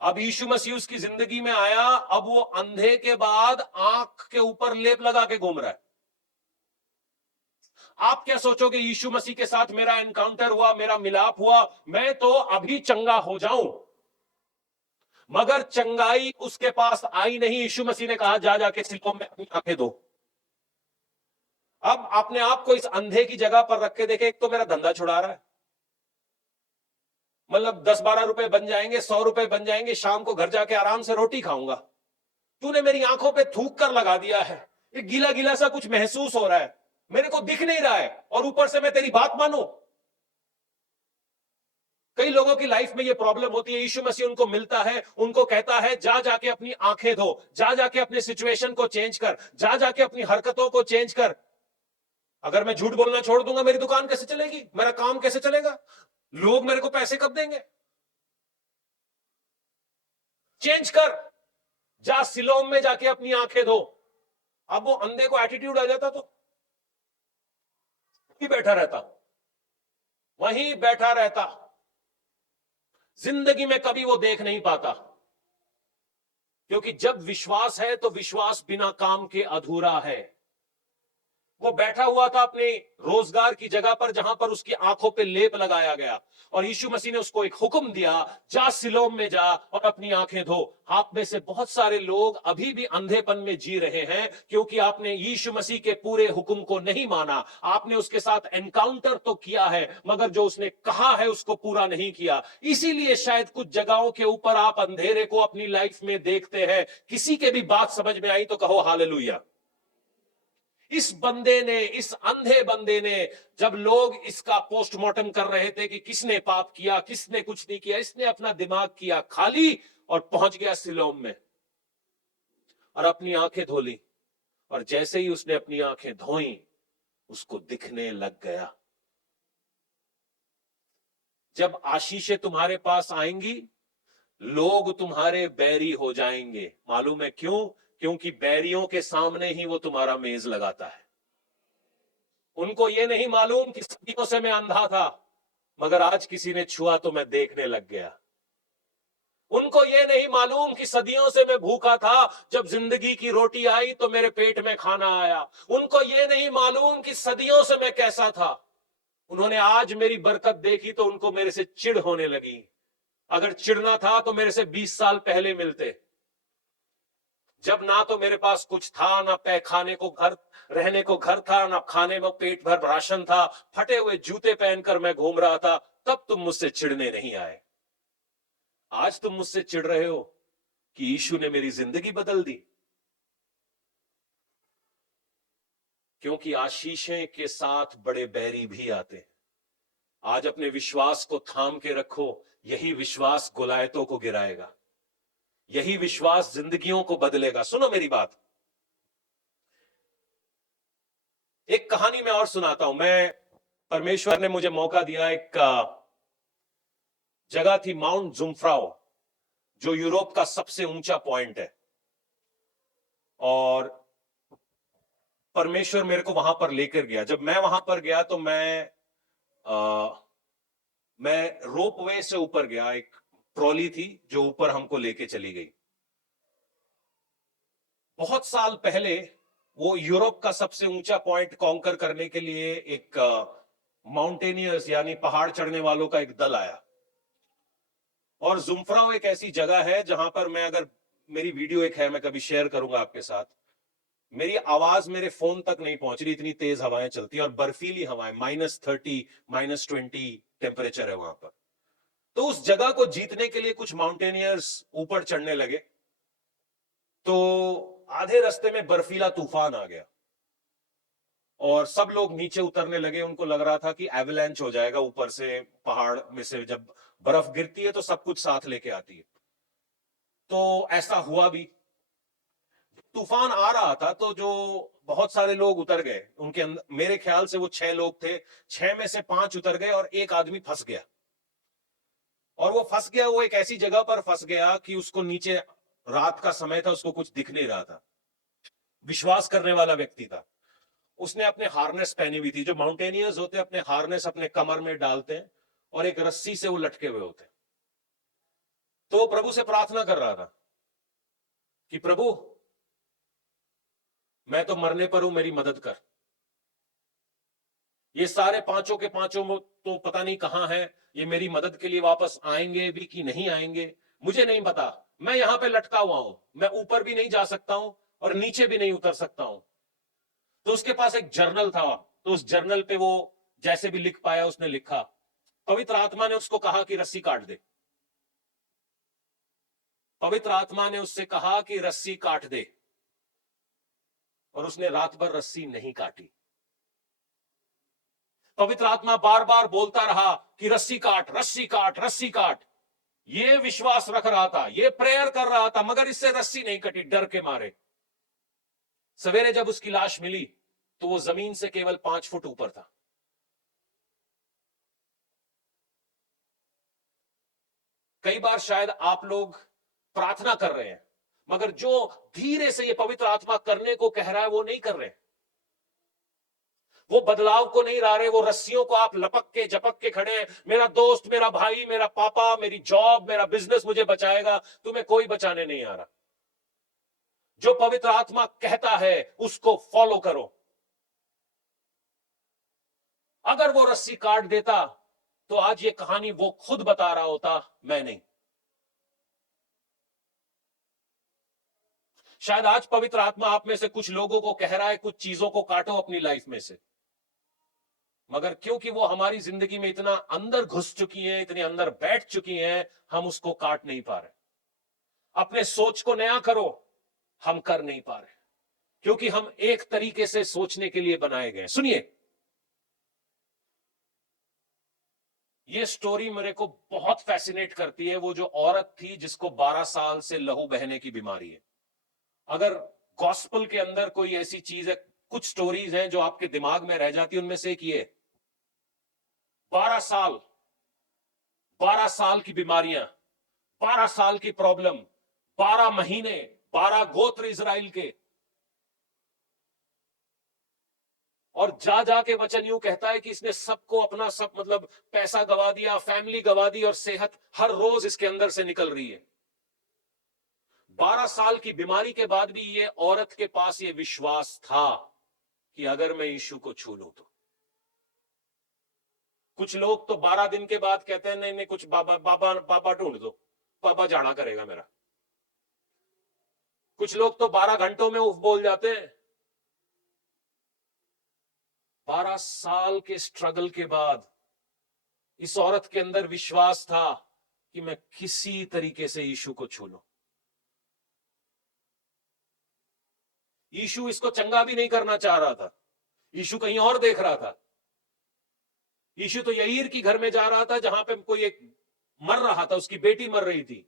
अब यीशु मसीह उसकी जिंदगी में आया, अब वो अंधे के बाद आंख के ऊपर लेप लगा के घूम रहा है। आप क्या सोचोगे? यीशु मसीह के साथ मेरा एनकाउंटर हुआ, मेरा मिलाप हुआ, मैं तो अभी चंगा हो जाऊं। मगर चंगाई उसके पास आई नहीं। यीशु मसीह ने कहा जा जाके सिलों में अपनी आंखें धो। अब अपने आप को इस अंधे की जगह पर रख के देखे, एक तो मेरा धंधा छुड़ा रहा है, मतलब 10-12 रुपए बन जाएंगे, 100 रुपए बन जाएंगे, शाम को घर जाके आराम से रोटी खाऊंगा। तूने मेरी आंखों पे थूक कर लगा दिया है, ये गीला गीला सा कुछ महसूस हो रहा है, मेरे को दिख नहीं रहा है, और ऊपर से मैं तेरी बात मानूं। कई लोगों की लाइफ में ये प्रॉब्लम होती है। यीशु मसीह उनको मिलता है, उनको कहता है जा जाके अपनी आंखें धो, जा जाके अपने सिचुएशन को चेंज कर, जा जाके अपनी हरकतों को चेंज कर। अगर मैं झूठ बोलना छोड़ दूंगा, मेरी दुकान कैसे चलेगी, मेरा काम कैसे चलेगा, लोग मेरे को पैसे कब देंगे? चेंज कर, जा सिलोम में जाके अपनी आंखें धो। अब वो अंधे को एटीट्यूड आ जाता तो बैठा रहता, वहीं बैठा रहता, जिंदगी में कभी वो देख नहीं पाता। क्योंकि जब विश्वास है तो विश्वास बिना काम के अधूरा है। वो बैठा हुआ था अपने रोजगार की जगह पर, जहां पर उसकी आंखों पे लेप लगाया गया, और यीशु मसीह ने उसको एक हुक्म दिया, जा सिलोम में जा और अपनी आंखें धो। आप में से बहुत सारे लोग अभी भी अंधेपन में जी रहे हैं, क्योंकि आपने यीशु मसीह के पूरे हुक्म को नहीं माना। आपने उसके साथ एनकाउंटर तो किया है, मगर जो उसने कहा है उसको पूरा नहीं किया। इसीलिए शायद कुछ जगहों के ऊपर आप अंधेरे को अपनी लाइफ में देखते हैं। किसी के भी बात समझ में आई तो कहो हालेलुया। इस बंदे ने, इस अंधे बंदे ने, जब लोग इसका पोस्टमार्टम कर रहे थे कि किसने पाप किया, किसने कुछ नहीं किया, इसने अपना दिमाग किया खाली और पहुंच गया सिलोम में और अपनी आंखें धो ली। और जैसे ही उसने अपनी आंखें धोई, उसको दिखने लग गया। जब आशीषें तुम्हारे पास आएंगी, लोग तुम्हारे बैरी हो जाएंगे। मालूम है क्यों? क्योंकि बैरियों के सामने ही वो तुम्हारा मेज लगाता है। उनको ये नहीं मालूम कि सदियों से मैं अंधा था, मगर आज किसी ने छुआ तो मैं देखने लग गया। उनको ये नहीं मालूम कि सदियों से मैं भूखा था, जब जिंदगी की रोटी आई तो मेरे पेट में खाना आया। उनको ये नहीं मालूम कि सदियों से मैं कैसा था। उन्होंने आज मेरी बरकत देखी तो उनको मेरे से चिढ़ होने लगी। अगर चिढ़ना था तो मेरे से 20 साल पहले मिलते, जब ना तो मेरे पास कुछ था, ना खाने को घर, रहने को घर था, ना खाने में पेट भर राशन था, फटे हुए जूते पहनकर मैं घूम रहा था। तब तुम मुझसे चिढ़ने नहीं आए। आज तुम मुझसे चिढ़ रहे हो कि यीशु ने मेरी जिंदगी बदल दी। क्योंकि आशीषें के साथ बड़े बैरी भी आते हैं। आज अपने विश्वास को थाम के रखो, यही विश्वास गोलायतों को गिराएगा, यही विश्वास जिंदगियों को बदलेगा। सुनो मेरी बात, एक कहानी मैं और सुनाता हूं। परमेश्वर ने मुझे मौका दिया, एक जगह थी माउंट जुम्फ्राओ, जो यूरोप का सबसे ऊंचा पॉइंट है, और परमेश्वर मेरे को वहां पर लेकर गया। जब मैं वहां पर गया तो मैं रोपवे से ऊपर गया। एक ट्रॉली थी जो ऊपर हमको लेके चली गई। बहुत साल पहले वो यूरोप का सबसे ऊंचा पॉइंट कॉन्कर करने के लिए एक माउंटेनियर्स यानी पहाड़ चढ़ने वालों का एक दल आया। और जुम्फ्राओ एक ऐसी जगह है जहां पर मैं, अगर मेरी वीडियो एक है, मैं कभी शेयर करूंगा आपके साथ, मेरी आवाज मेरे फोन तक नहीं पहुंच रही, इतनी तेज हवाएं चलती हैं और बर्फीली हवाएं, -30 -20 टेम्परेचर है वहां पर। तो उस जगह को जीतने के लिए कुछ माउंटेनियर्स ऊपर चढ़ने लगे, तो आधे रास्ते में बर्फीला तूफान आ गया और सब लोग नीचे उतरने लगे। उनको लग रहा था कि एवलांच हो जाएगा, ऊपर से पहाड़ में से जब बर्फ गिरती है तो सब कुछ साथ लेके आती है। तो ऐसा हुआ भी। तूफान आ रहा था तो जो बहुत सारे लोग उतर गए उनके अंदर, मेरे ख्याल से वो 6 लोग थे, 6 में से 5 उतर गए और एक आदमी फंस गया। और वो फंस गया, वो एक ऐसी जगह पर फंस गया कि उसको नीचे, रात का समय था, उसको कुछ दिख नहीं रहा था। विश्वास करने वाला व्यक्ति था। उसने अपने हार्नेस पहनी हुई थी, जो माउंटेनियर्स होते हैं अपने हार्नेस अपने कमर में डालते हैं और एक रस्सी से वो लटके हुए होते हैं। तो वो प्रभु से प्रार्थना कर रहा था कि प्रभु, मैं तो मरने पर हूं, मेरी मदद कर। ये सारे पांचों के पांचों तो पता नहीं कहां है, ये मेरी मदद के लिए वापस आएंगे भी कि नहीं आएंगे मुझे नहीं पता। मैं यहां पे लटका हुआ हूं, मैं ऊपर भी नहीं जा सकता हूं और नीचे भी नहीं उतर सकता हूं। तो उसके पास एक जर्नल था, तो उस जर्नल पे वो जैसे भी लिख पाया उसने लिखा। पवित्र आत्मा ने उसको कहा कि रस्सी काट दे। पवित्र आत्मा ने उससे कहा कि रस्सी काट दे, और उसने रात भर रस्सी नहीं काटी। पवित्र आत्मा बार बार बोलता रहा कि रस्सी काट, रस्सी काट, रस्सी काट। ये विश्वास रख रहा था, ये प्रेयर कर रहा था, मगर इससे रस्सी नहीं कटी, डर के मारे। सवेरे जब उसकी लाश मिली तो वो जमीन से केवल 5 फुट ऊपर था। कई बार शायद आप लोग प्रार्थना कर रहे हैं, मगर जो धीरे से ये पवित्र आत्मा करने को कह रहा है वो नहीं कर रहे, वो बदलाव को नहीं ला रहे, वो रस्सियों को आप लपक के झपक के खड़े हैं। मेरा दोस्त, मेरा भाई, मेरा पापा, मेरी जॉब, मेरा बिजनेस मुझे बचाएगा, तुम्हें कोई बचाने नहीं आ रहा। जो पवित्र आत्मा कहता है उसको फॉलो करो। अगर वो रस्सी काट देता तो आज ये कहानी वो खुद बता रहा होता, मैं नहीं। शायद आज पवित्र आत्मा आप में से कुछ लोगों को कह रहा है कुछ चीजों को काटो अपनी लाइफ में से, मगर क्योंकि वो हमारी जिंदगी में इतना अंदर घुस चुकी हैं, इतने अंदर बैठ चुकी हैं, हम उसको काट नहीं पा रहे। अपने सोच को नया करो, हम कर नहीं पा रहे, क्योंकि हम एक तरीके से सोचने के लिए बनाए गए। सुनिए, ये स्टोरी मेरे को बहुत फैसिनेट करती है। वो जो औरत थी जिसको 12 साल से लहू बहने की बीमारी है। अगर गॉस्पल के अंदर कोई ऐसी चीज है, कुछ स्टोरीज हैं जो आपके दिमाग में रह जाती है, उनमें से एक ये 12 साल, 12 साल की बीमारियां, 12 साल की प्रॉब्लम, 12 महीने, 12 गोत्र इजराइल के। और जा जाके वचन यूं कहता है कि इसने सबको अपना सब, मतलब पैसा गवा दिया, फैमिली गवा दी, और सेहत हर रोज इसके अंदर से निकल रही है। 12 साल की बीमारी के बाद भी ये औरत के पास ये विश्वास था कि अगर मैं यीशु को छू लूं तो। कुछ लोग तो 12 दिन के बाद कहते हैं नहीं नहीं, कुछ बाबा बाबा बाबा ढूंढ दो, बाबा झाड़ा करेगा मेरा। कुछ लोग तो 12 घंटों में उफ बोल जाते हैं। 12 साल के स्ट्रगल के बाद इस औरत के अंदर विश्वास था कि मैं किसी तरीके से यीशु को छू लूं। यीशु इसको चंगा भी नहीं करना चाह रहा था, यीशु कहीं और देख रहा था। यीशु तो यईर की घर में जा रहा था जहां पे कोई एक मर रहा था, उसकी बेटी मर रही थी।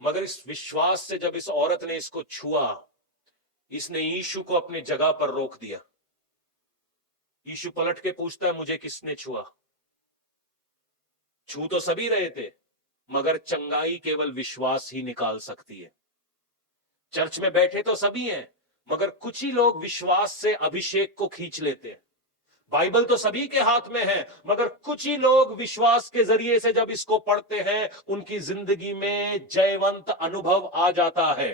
मगर इस विश्वास से जब इस औरत ने इसको छुआ, इसने यीशु को अपने जगह पर रोक दिया। यीशु पलट के पूछता है, मुझे किसने छुआ? छू तो सभी रहे थे, मगर चंगाई केवल विश्वास ही निकाल सकती है। चर्च में बैठे तो सभी हैं, मगर कुछ ही लोग विश्वास से अभिषेक को खींच लेते हैं। बाइबल तो सभी के हाथ में है, मगर कुछ ही लोग विश्वास के जरिए से जब इसको पढ़ते हैं, उनकी जिंदगी में जयवंत अनुभव आ जाता है।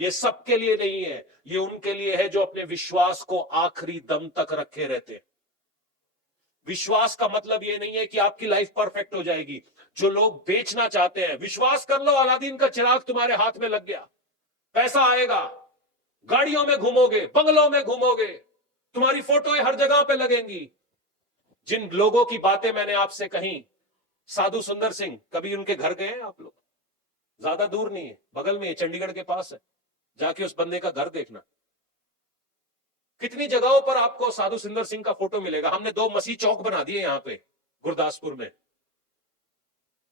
ये सबके लिए नहीं है, ये उनके लिए है जो अपने विश्वास को आखिरी दम तक रखे रहते हैं। विश्वास का मतलब ये नहीं है कि आपकी लाइफ परफेक्ट हो जाएगी। जो लोग बेचना चाहते हैं, विश्वास कर लो अलादीन का चिराग तुम्हारे हाथ में लग गया, पैसा आएगा, गाड़ियों में घूमोगे, बंगलों में घूमोगे, तुम्हारी फोटोएं हर जगह पे लगेंगी। जिन लोगों की बातें मैंने आपसे कही, साधु सुंदर सिंह, कभी उनके घर गए हैं आप लोग? ज्यादा दूर नहीं है, बगल में, चंडीगढ़ के पास है। जाके उस बंदे का घर देखना। कितनी जगहों पर आपको साधु सुंदर सिंह का फोटो मिलेगा। हमने 2 मसीह चौक बना दिए यहां पे गुरदासपुर में।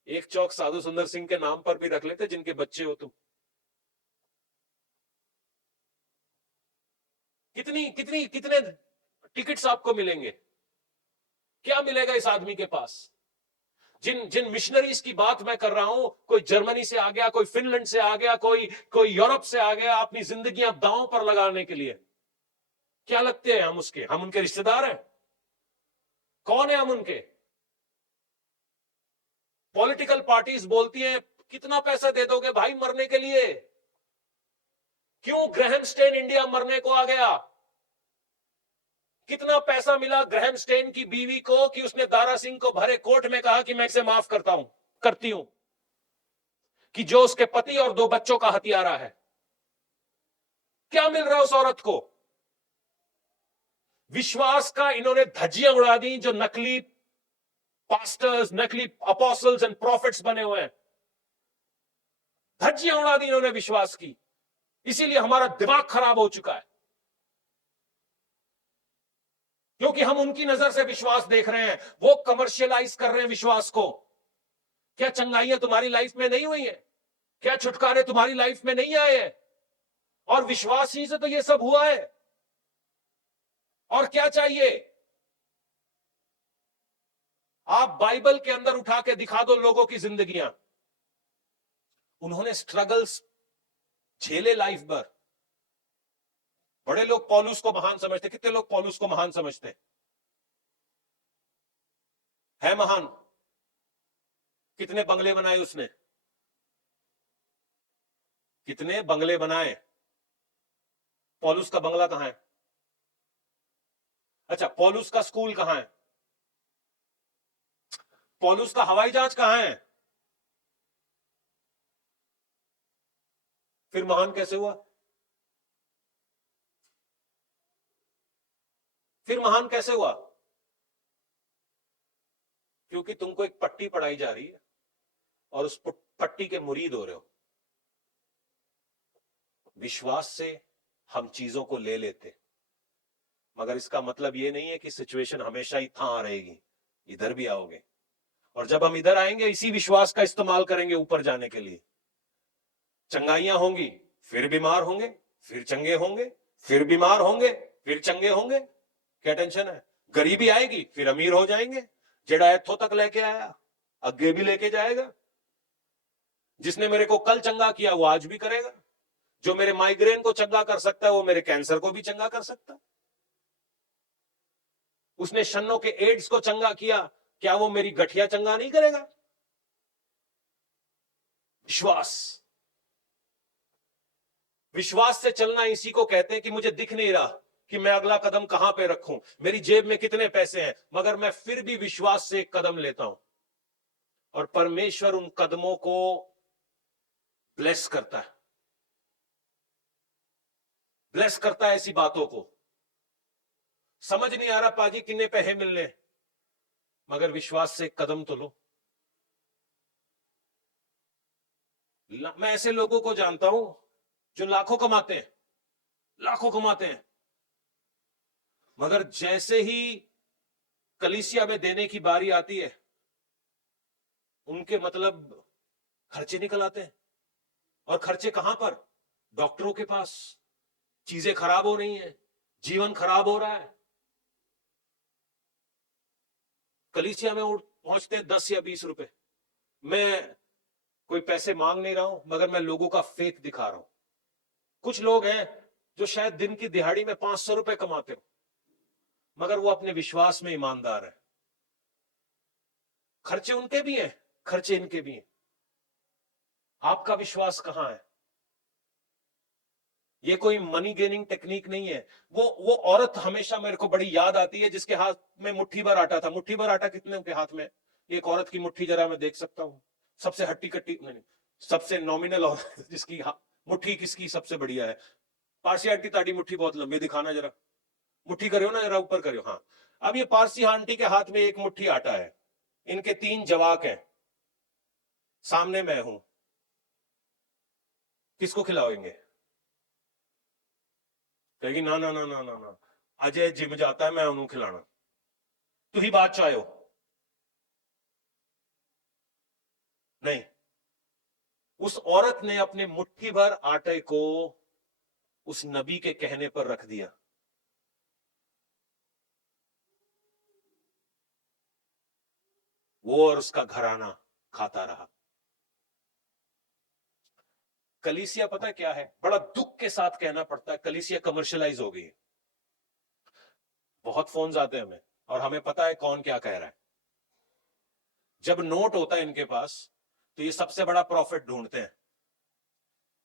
एक चौक साधु सुंदर सिंह के नाम पर भी रख लेते, जिनके बच्चे हो तुम। कितने टिकट्स आपको मिलेंगे? क्या मिलेगा इस आदमी के पास? जिन जिन मिशनरीज की बात मैं कर रहा हूं, कोई जर्मनी से आ गया, कोई फिनलैंड से आ गया, कोई यूरोप से आ गया अपनी जिंदगियां दांव पर लगाने के लिए। क्या लगते हैं हम उनके रिश्तेदार हैं? कौन है हम उनके? पॉलिटिकल पार्टीज बोलती हैं कितना पैसा दे दोगे भाई मरने के लिए? क्यों ग्रैहम स्टेन इंडिया मरने को आ गया? कितना पैसा मिला ग्रैहम स्टेन की बीवी को कि उसने दारा सिंह को भरे कोर्ट में कहा कि मैं इसे माफ करती हूं, कि जो उसके पति और 2 बच्चों का हत्यारा है। क्या मिल रहा है उस औरत को? विश्वास का इन्होंने धज्जियां उड़ा दी। जो नकली पास्टर्स, नकली अपोस्टल्स एंड प्रॉफिट्स बने हुए हैं, धज्जियां उड़ा दी इन्होंने विश्वास की। इसीलिए हमारा दिमाग खराब हो चुका है, क्योंकि हम उनकी नजर से विश्वास देख रहे हैं। वो कमर्शियलाइज कर रहे हैं विश्वास को। क्या चंगाइयां तुम्हारी लाइफ में नहीं हुई है? क्या छुटकारे तुम्हारी लाइफ में नहीं आए हैं? और विश्वास ही से तो ये सब हुआ है। और क्या चाहिए? आप बाइबल के अंदर उठा के दिखा दो लोगों की जिंदगियां, उन्होंने स्ट्रगल्स झेले लाइफ भर। बड़े लोग पौलुस को महान समझते। कितने लोग पौलुस को महान समझते है? महान। कितने बंगले बनाए उसने? कितने बंगले बनाए? पौलुस का बंगला कहां है? अच्छा, पौलुस का स्कूल कहां है? पौलुस का हवाई जहाज कहां है? फिर महान कैसे हुआ? फिर महान कैसे हुआ? क्योंकि तुमको एक पट्टी पढ़ाई जा रही है और उस पट्टी के मुरीद हो रहे हो। विश्वास से हम चीजों को ले लेते, मगर इसका मतलब यह नहीं है कि सिचुएशन हमेशा ही था रहेगी। इधर भी आओगे, और जब हम इधर आएंगे इसी विश्वास का इस्तेमाल करेंगे ऊपर जाने के लिए। चंगाइयां होंगी, फिर बीमार होंगे, फिर चंगे होंगे, फिर बीमार होंगे, फिर चंगे होंगे। क्या टेंशन है? गरीबी आएगी, फिर अमीर हो जाएंगे। जेड़ा इथों तक लेके आया अगे भी लेके जाएगा। जिसने मेरे को कल चंगा किया वो आज भी करेगा। जो मेरे माइग्रेन को चंगा कर सकता है वो मेरे कैंसर को भी चंगा कर सकता है। उसने शन्नों के एड्स को चंगा किया, क्या वो मेरी गठिया चंगा नहीं करेगा? विश्वास। विश्वास से चलना इसी को कहते हैं कि मुझे दिख नहीं रहा कि मैं अगला कदम कहां पे रखूं, मेरी जेब में कितने पैसे हैं, मगर मैं फिर भी विश्वास से एक कदम लेता हूं और परमेश्वर उन कदमों को ब्लेस करता है। ब्लेस करता है ऐसी बातों को। समझ नहीं आ रहा पाजी कितने पैसे मिलने, मगर विश्वास से एक कदम तो लो। मैं ऐसे लोगों को जानता हूं जो लाखों कमाते हैं, लाखों कमाते हैं, मगर जैसे ही कलीसिया में देने की बारी आती है उनके मतलब खर्चे निकल आते हैं। और खर्चे कहां पर? डॉक्टरों के पास। चीजें खराब हो रही हैं, जीवन खराब हो रहा है। कलीसिया में पहुंचते हैं 10 या 20 रुपए। मैं कोई पैसे मांग नहीं रहा हूं, मगर मैं लोगों का फेथ दिखा रहा हूं। कुछ लोग हैं जो शायद दिन की दिहाड़ी में 500 रुपए कमाते हो, मगर वो अपने विश्वास में ईमानदार है। खर्चे उनके भी हैं, खर्चे इनके भी हैं। आपका विश्वास कहां है? ये कोई मनी गेनिंग टेक्निक नहीं है। वो औरत हमेशा मेरे को बड़ी याद आती है जिसके हाथ में मुट्ठी भर आटा था। मुट्ठी भर आटा कितने के हाथ में? एक औरत की मुट्ठी जरा मैं देख सकता हूं। सबसे हट्टी कट्टी नहीं, सबसे नॉमिनल औरत जिसकी मुट्ठी किसकी सबसे बढ़िया है? पारसी आंटी ताड़ी मुट्ठी बहुत लंबी, दिखाना जरा। मुट्ठी करो ना जरा, ऊपर करो। हाँ, अब ये पारसी आंटी के हाथ में एक मुट्ठी आटा है, इनके 3 जवाक हैं, सामने मैं हूं, किसको खिलाओगे? कहेगी ना ना ना ना ना ना, अजय जिम जाता है, मैं उन्हें खिलाना। तू ही बात चाहे हो नहीं। उस औरत ने अपने मुट्ठी भर आटे को उस नबी के कहने पर रख दिया। वो और उसका घराना खाता रहा। कलीसिया पता क्या है, बड़ा दुख के साथ कहना पड़ता है, कलीसिया कमर्शियलाइज हो गई। बहुत फोन्स आते हैं हमें और हमें पता है कौन क्या कह रहा है। जब नोट होता है इनके पास तो ये सबसे बड़ा प्रॉफिट ढूंढते हैं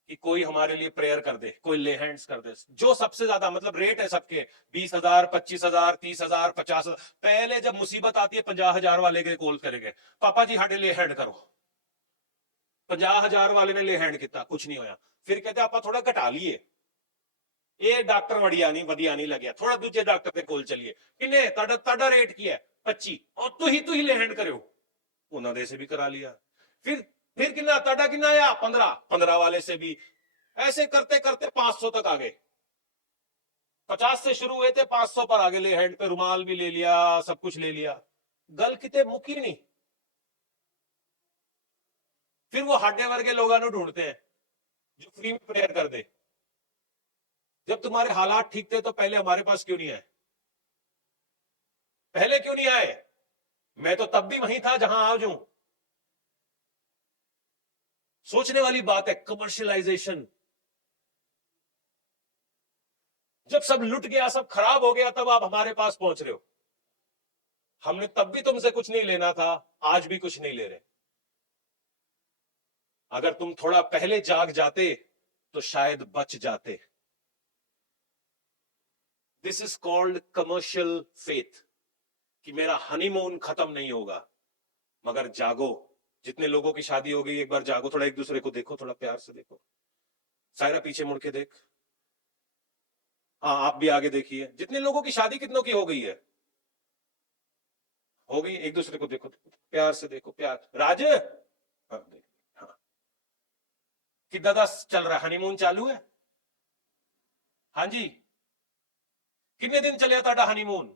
कि कोई हमारे लिए प्रेयर कर दे, कोई ले हैंड्स कर दे। जो सबसे ज्यादा मतलब रेट है सबके 20,000, 25,000, 30,000, 50,000। पहले जब मुसीबत आती है 50,000 वाले के कॉल करेंगे, पापा जी हाडे ले हैंड करो। 50,000 वाले ने ले हैंड किया, कुछ नहीं होया। फिर कहते आप थोड़ा घटा लिए, ये डॉक्टर वड़िया नहीं वधिया नहीं लगे, थोड़ा दूजे डॉक्टर पे कोल चलिए। किन्ने ताड़ा रेट की है 25 और तू ही ले हैंड करो, उन्होंने से भी करा लिया। फिर कितना ताड़ा कितना आया 15 वाले से भी। ऐसे करते करते 500 तक आ गए। 50 से शुरू हुए थे, 500 पर आगे ले हैंड पे रुमाल भी ले लिया, सब कुछ ले लिया। गल किते मुकी नहीं। फिर वो हाडे वर्गे लोगों को ढूंढते हैं जो फ्री में प्रेयर कर दे। जब तुम्हारे हालात ठीक थे तो पहले हमारे पास क्यों नहीं आए? पहले क्यों नहीं आए? मैं तो तब भी वहीं था जहां आज हूं। सोचने वाली बात है कमर्शियलाइजेशन। जब सब लुट गया, सब खराब हो गया, तब आप हमारे पास पहुंच रहे हो। हमने तब भी तुमसे कुछ नहीं लेना था, आज भी कुछ नहीं ले रहे। अगर तुम थोड़ा पहले जाग जाते तो शायद बच जाते। This is called commercial faith, कि मेरा हनीमून खत्म नहीं होगा मगर जागो। जितने लोगों की शादी हो गई, एक बार जागो, थोड़ा एक दूसरे को देखो, थोड़ा प्यार से देखो। सायरा पीछे मुड़ के देख। हाँ आप भी आगे देखिए। जितने लोगों की शादी कितनों की हो गई है? हो गई। एक दूसरे को देखो, प्यार से देखो, प्यार। राज हाँ देख। हाँ कि दादा चल रहा है, हनीमून चालू है? हाँ जी। कितने दिन चले ताड़ा हनीमून?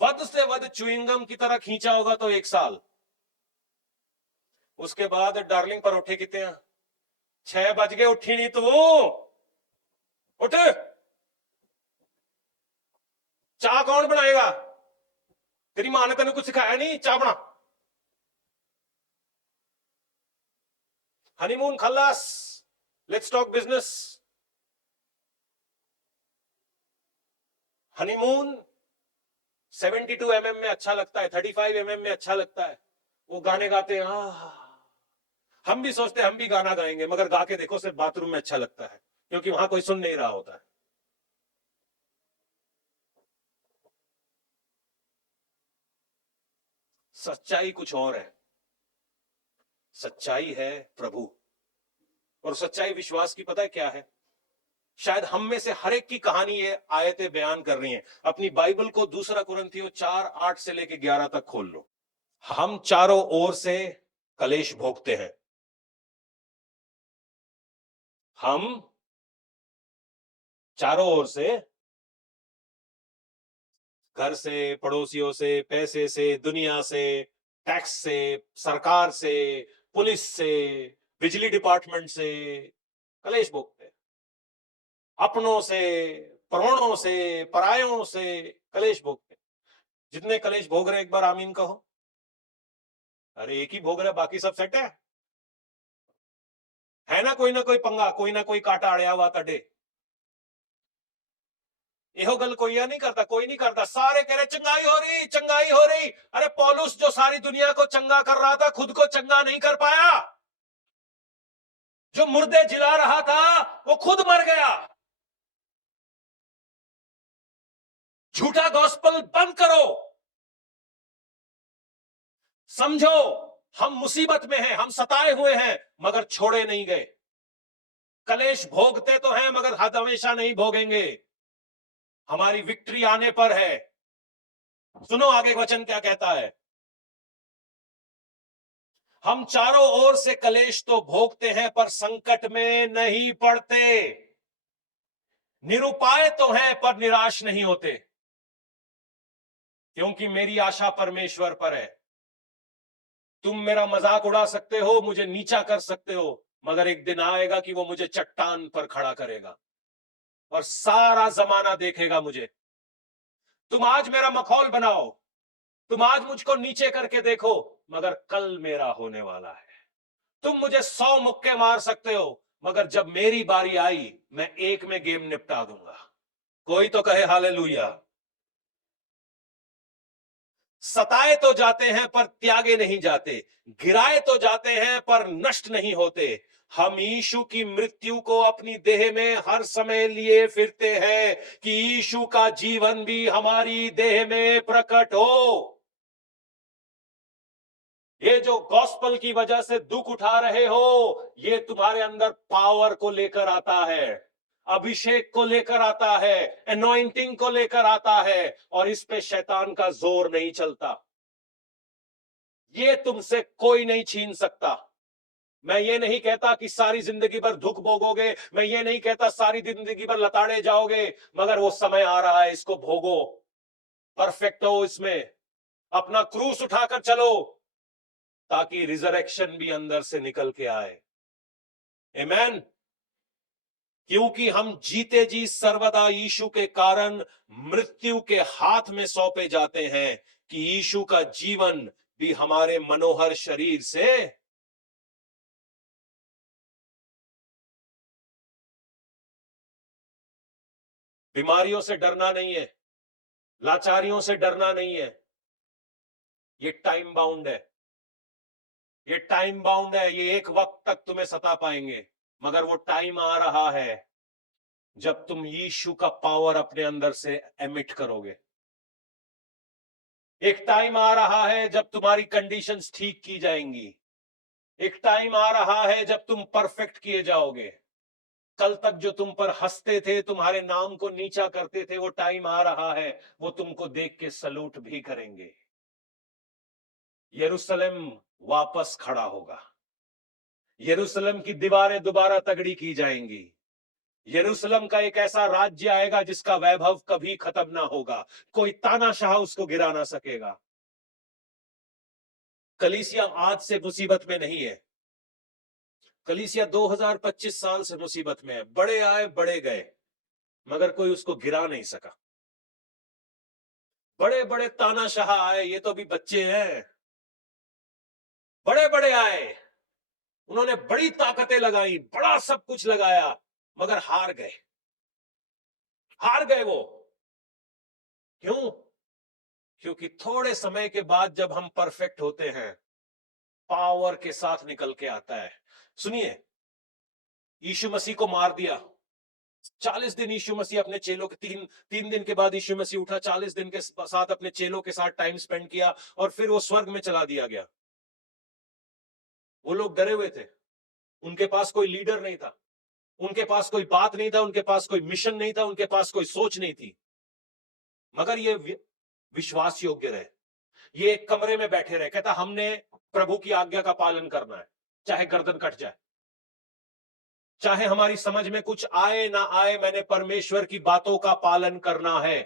वध से वध च्युइंगम की तरह खींचा होगा तो 1 साल। उसके बाद डार्लिंग परोठे कितने हैं? 6 बज गए, उठी नहीं तू? उठ। चाह कौन बनाएगा? तेरी मां ने तेन कुछ सिखाया नहीं? चाह बना। हनीमून खल्लास, let's talk business. Honeymoon 72 mm में अच्छा लगता है, 35 mm में अच्छा लगता है। वो गाने गाते हैं, हम भी सोचते हैं हम भी गाना गाएंगे, मगर गा के देखो सिर्फ बाथरूम में अच्छा लगता है, क्योंकि वहां कोई सुन नहीं रहा होता है। सच्चाई कुछ और है। सच्चाई है प्रभु। और सच्चाई विश्वास की पता है क्या है? शायद हम में से हर एक की कहानी ये आयतें बयान कर रही हैं। अपनी बाइबल को 2 कुरिन्थियों 4:8 से लेके 11 तक खोल लो। हम चारों ओर से कलेश भोगते हैं। हम चारों ओर से, घर से, पड़ोसियों से, पैसे से, दुनिया से, टैक्स से, सरकार से, पुलिस से, बिजली डिपार्टमेंट से कलेश भोगते हैं। अपनों से, परोणों से, परायों से कलेश भोगते हैं। जितने कलेश भोग रहे एक बार आमीन कहो। अरे एक ही भोग रहे, बाकी सब सेट है ना कोई पंगा, कोई ना कोई काटा अड़िया हुआ तडे। यहो गल कोई नहीं करता, कोई नहीं करता। सारे कह रहे चंगाई हो रही, चंगाई हो रही। अरे पौलुस जो सारी दुनिया को चंगा कर रहा था, खुद को चंगा नहीं कर पाया। जो मुर्दे जिला रहा था वो खुद मर गया। झूठा गॉस्पल बंद करो। समझो हम मुसीबत में हैं, हम सताए हुए हैं, मगर छोड़े नहीं गए। कलेश भोगते तो हैं मगर हद हमेशा नहीं भोगेंगे। हमारी विक्ट्री आने पर है। सुनो आगे वचन क्या कहता है। हम चारों ओर से कलेश तो भोगते हैं पर संकट में नहीं पड़ते। निरुपाय तो हैं पर निराश नहीं होते, क्योंकि मेरी आशा परमेश्वर पर है। तुम मेरा मजाक उड़ा सकते हो, मुझे नीचा कर सकते हो, मगर एक दिन आएगा कि वो मुझे चट्टान पर खड़ा करेगा और सारा जमाना देखेगा मुझे। तुम आज मेरा मखौल बनाओ, तुम आज मुझको नीचे करके देखो, मगर कल मेरा होने वाला है। तुम मुझे 100 मुक्के मार सकते हो, मगर जब मेरी बारी आई, मैं एक में गेम निपटा दूंगा। कोई तो कहे हालेलुया। सताए तो जाते हैं पर त्यागे नहीं जाते, गिराए तो जाते हैं पर नष्ट नहीं होते। हम यीशु की मृत्यु को अपनी देह में हर समय लिए फिरते हैं कि यीशु का जीवन भी हमारी देह में प्रकट हो। ये जो गॉस्पल की वजह से दुख उठा रहे हो, ये तुम्हारे अंदर पावर को लेकर आता है, अभिषेक को लेकर आता है, एनॉइंटिंग को लेकर आता है, और इस पे शैतान का जोर नहीं चलता। ये तुमसे कोई नहीं छीन सकता। मैं ये नहीं कहता कि सारी जिंदगी भर दुख भोगोगे, मैं ये नहीं कहता सारी जिंदगी भर लताड़े जाओगे, मगर वो समय आ रहा है, इसको भोगो, परफेक्ट हो इसमें, अपना क्रूस उठाकर चलो, ताकि रिजरेक्शन भी अंदर से निकल के आए। आमेन। क्योंकि हम जीते जी सर्वदा यीशु के कारण मृत्यु के हाथ में सौंपे जाते हैं कि यीशु का जीवन भी हमारे मनोहर शरीर से बीमारियों से डरना नहीं है, लाचारियों से डरना नहीं है। ये टाइम बाउंड है, ये टाइम बाउंड है, ये एक वक्त तक तुम्हें सता पाएंगे, मगर वो टाइम आ रहा है जब तुम यीशु का पावर अपने अंदर से एमिट करोगे। एक टाइम आ रहा है जब तुम्हारी कंडीशंस ठीक की जाएंगी। एक टाइम आ रहा है जब तुम परफेक्ट किए जाओगे। कल तक जो तुम पर हंसते थे, तुम्हारे नाम को नीचा करते थे, वो टाइम आ रहा है, वो तुमको देख के सलूट भी करेंगे। यरूशलेम वापस खड़ा होगा, यरूशलेम की दीवारें दोबारा तगड़ी की जाएंगी। यरूशलेम का एक ऐसा राज्य आएगा जिसका वैभव कभी खत्म ना होगा, कोई तानाशाह उसको गिरा ना सकेगा। कलीसिया आज से मुसीबत में नहीं है, कलीसिया 2025 साल से मुसीबत में है। बड़े आए बड़े गए, मगर कोई उसको गिरा नहीं सका। बड़े बड़े तानाशाह आए, ये तो भी बच्चे हैं। बड़े बड़े आए, उन्होंने बड़ी ताकतें लगाई, बड़ा सब कुछ लगाया, मगर हार गए, हार गए वो। क्यों? क्योंकि थोड़े समय के बाद जब हम परफेक्ट होते हैं, पावर के साथ निकल के आता है। सुनिए, यीशु मसीह को मार दिया, 40 दिन यीशु मसीह अपने चेलों के तीन दिन के बाद यीशु मसीह उठा, 40 दिन के साथ अपने चेलों के साथ टाइम स्पेंड किया, और फिर वो स्वर्ग में चला दिया गया। वो लोग डरे हुए थे, उनके पास कोई लीडर नहीं था, उनके पास कोई बात नहीं था, उनके पास कोई मिशन नहीं था, उनके पास कोई सोच नहीं थी। मगर ये विश्वास योग्य रहे, ये एक कमरे में बैठे रहे, कहता हमने प्रभु की आज्ञा का पालन करना है, चाहे गर्दन कट जाए, चाहे हमारी समझ में कुछ आए ना आए, मैंने परमेश्वर की बातों का पालन करना है।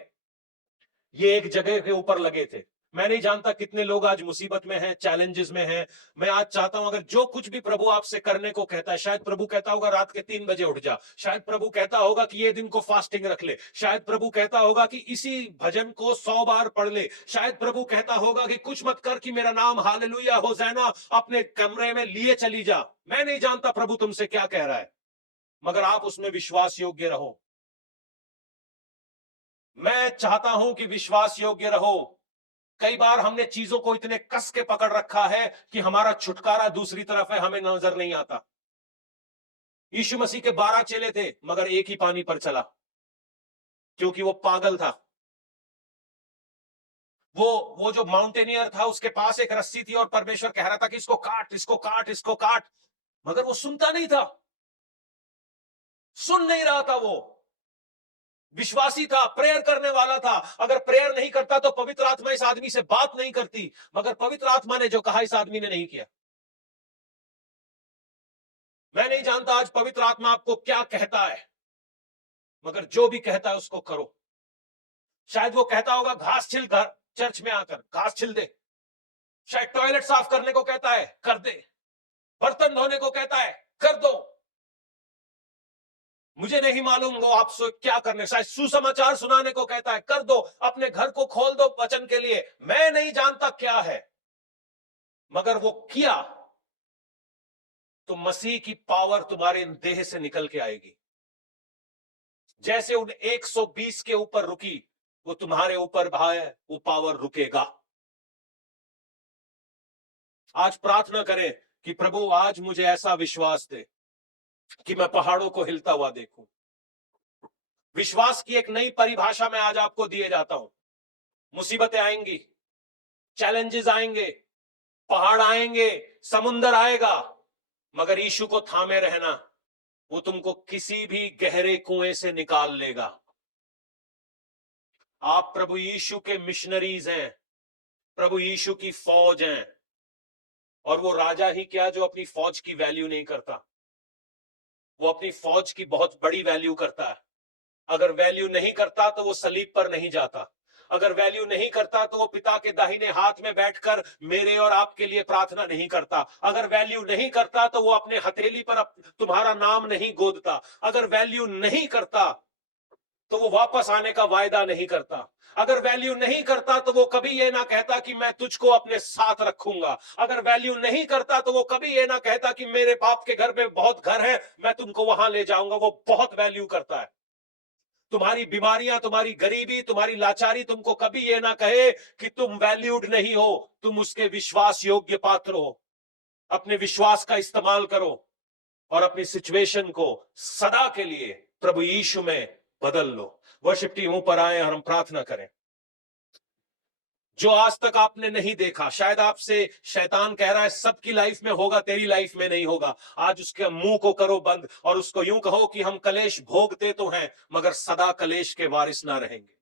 ये एक जगह के ऊपर लगे थे। मैं नहीं जानता कितने लोग आज मुसीबत में हैं, चैलेंजेस में हैं। मैं आज चाहता हूं, अगर जो कुछ भी प्रभु आपसे करने को कहता है, शायद प्रभु कहता होगा रात के 3 बजे उठ जा, शायद प्रभु कहता होगा कि ये दिन को फास्टिंग रख ले, शायद प्रभु कहता होगा कि इसी भजन को 100 बार पढ़ ले, शायद प्रभु कहता होगा कि कुछ मत कर कि मेरा नाम हालेलुया होज़ैना अपने कमरे में लिए चली जा। मैं नहीं जानता प्रभु तुमसे क्या कह रहा है, मगर आप उसमें विश्वास योग्य रहो। मैं चाहता हूं कि विश्वास योग्य रहो। कई बार हमने चीजों को इतने कस के पकड़ रखा है कि हमारा छुटकारा दूसरी तरफ है, हमें नजर नहीं आता। यीशु मसीह के 12 चेले थे, मगर एक ही पानी पर चला, क्योंकि वो पागल था। वो जो माउंटेनियर था, उसके पास एक रस्सी थी और परमेश्वर कह रहा था कि इसको काट, इसको काट, इसको काट, मगर वो सुनता नहीं था, सुन नहीं रहा था। वो विश्वासी था, प्रेयर करने वाला था। अगर प्रेयर नहीं करता तो पवित्र आत्मा इस आदमी से बात नहीं करती, मगर पवित्र आत्मा ने जो कहा इस आदमी ने नहीं किया। मैं नहीं जानता आज पवित्र आत्मा आपको क्या कहता है, मगर जो भी कहता है उसको करो। शायद वो कहता होगा घास छिल, घर चर्च में आकर घास छिल दे। शायद टॉयलेट साफ करने को कहता है, कर दे। बर्तन धोने को कहता है, कर दो। मुझे नहीं मालूम वो आप क्या करने, शायद सुसमाचार सुनाने को कहता है, कर दो, अपने घर को खोल दो वचन के लिए, मैं नहीं जानता क्या है, मगर वो किया तो मसीह की पावर तुम्हारे देह से निकल के आएगी। जैसे उन 120 के ऊपर रुकी, वो तुम्हारे ऊपर भाई वो पावर रुकेगा। आज प्रार्थना करें कि प्रभु आज मुझे ऐसा विश्वास दे कि मैं पहाड़ों को हिलता हुआ देखूं। विश्वास की एक नई परिभाषा मैं आज आपको दिए जाता हूं। मुसीबतें आएंगी, चैलेंजेस आएंगे, पहाड़ आएंगे, समुंदर आएगा, मगर यीशु को थामे रहना, वो तुमको किसी भी गहरे कुएं से निकाल लेगा। आप प्रभु यीशु के मिशनरीज हैं, प्रभु यीशु की फौज हैं, और वो राजा ही क्या जो अपनी फौज की वैल्यू नहीं करता, वो अपनी फौज की बहुत बड़ी वैल्यू करता है। अगर वैल्यू नहीं करता तो वो सलीब पर नहीं जाता, अगर वैल्यू नहीं करता तो वो पिता के दाहिने हाथ में बैठकर मेरे और आपके लिए प्रार्थना नहीं करता, अगर वैल्यू नहीं करता तो वो अपने हथेली पर तुम्हारा नाम नहीं गोदता, अगर वैल्यू नहीं करता तो वो वापस आने का वायदा नहीं करता, अगर वैल्यू नहीं करता तो वो कभी ये ना कहता कि मैं तुझको अपने साथ रखूंगा, अगर वैल्यू नहीं करता तो वो कभी ये ना कहता कि मेरे बाप के घर में बहुत घर है, मैं तुमको वहां ले जाऊंगा। वो बहुत वैल्यू करता है। तुम्हारी बीमारियां, तुम्हारी गरीबी, तुम्हारी लाचारी तुमको कभी ये ना कहे कि तुम वैल्यूड नहीं हो, तुम उसके विश्वास योग्य पात्र हो। अपने विश्वास का इस्तेमाल करो और अपनी सिचुएशन को सदा के लिए प्रभु यीशु में बदल लो। वर्शिप टीम ऊपर आए और हम प्रार्थना करें। जो आज तक आपने नहीं देखा, शायद आपसे शैतान कह रहा है सबकी लाइफ में होगा, तेरी लाइफ में नहीं होगा। आज उसके मुंह को करो बंद और उसको यूं कहो कि हम कलेश भोगते तो हैं, मगर सदा कलेश के वारिस ना रहेंगे।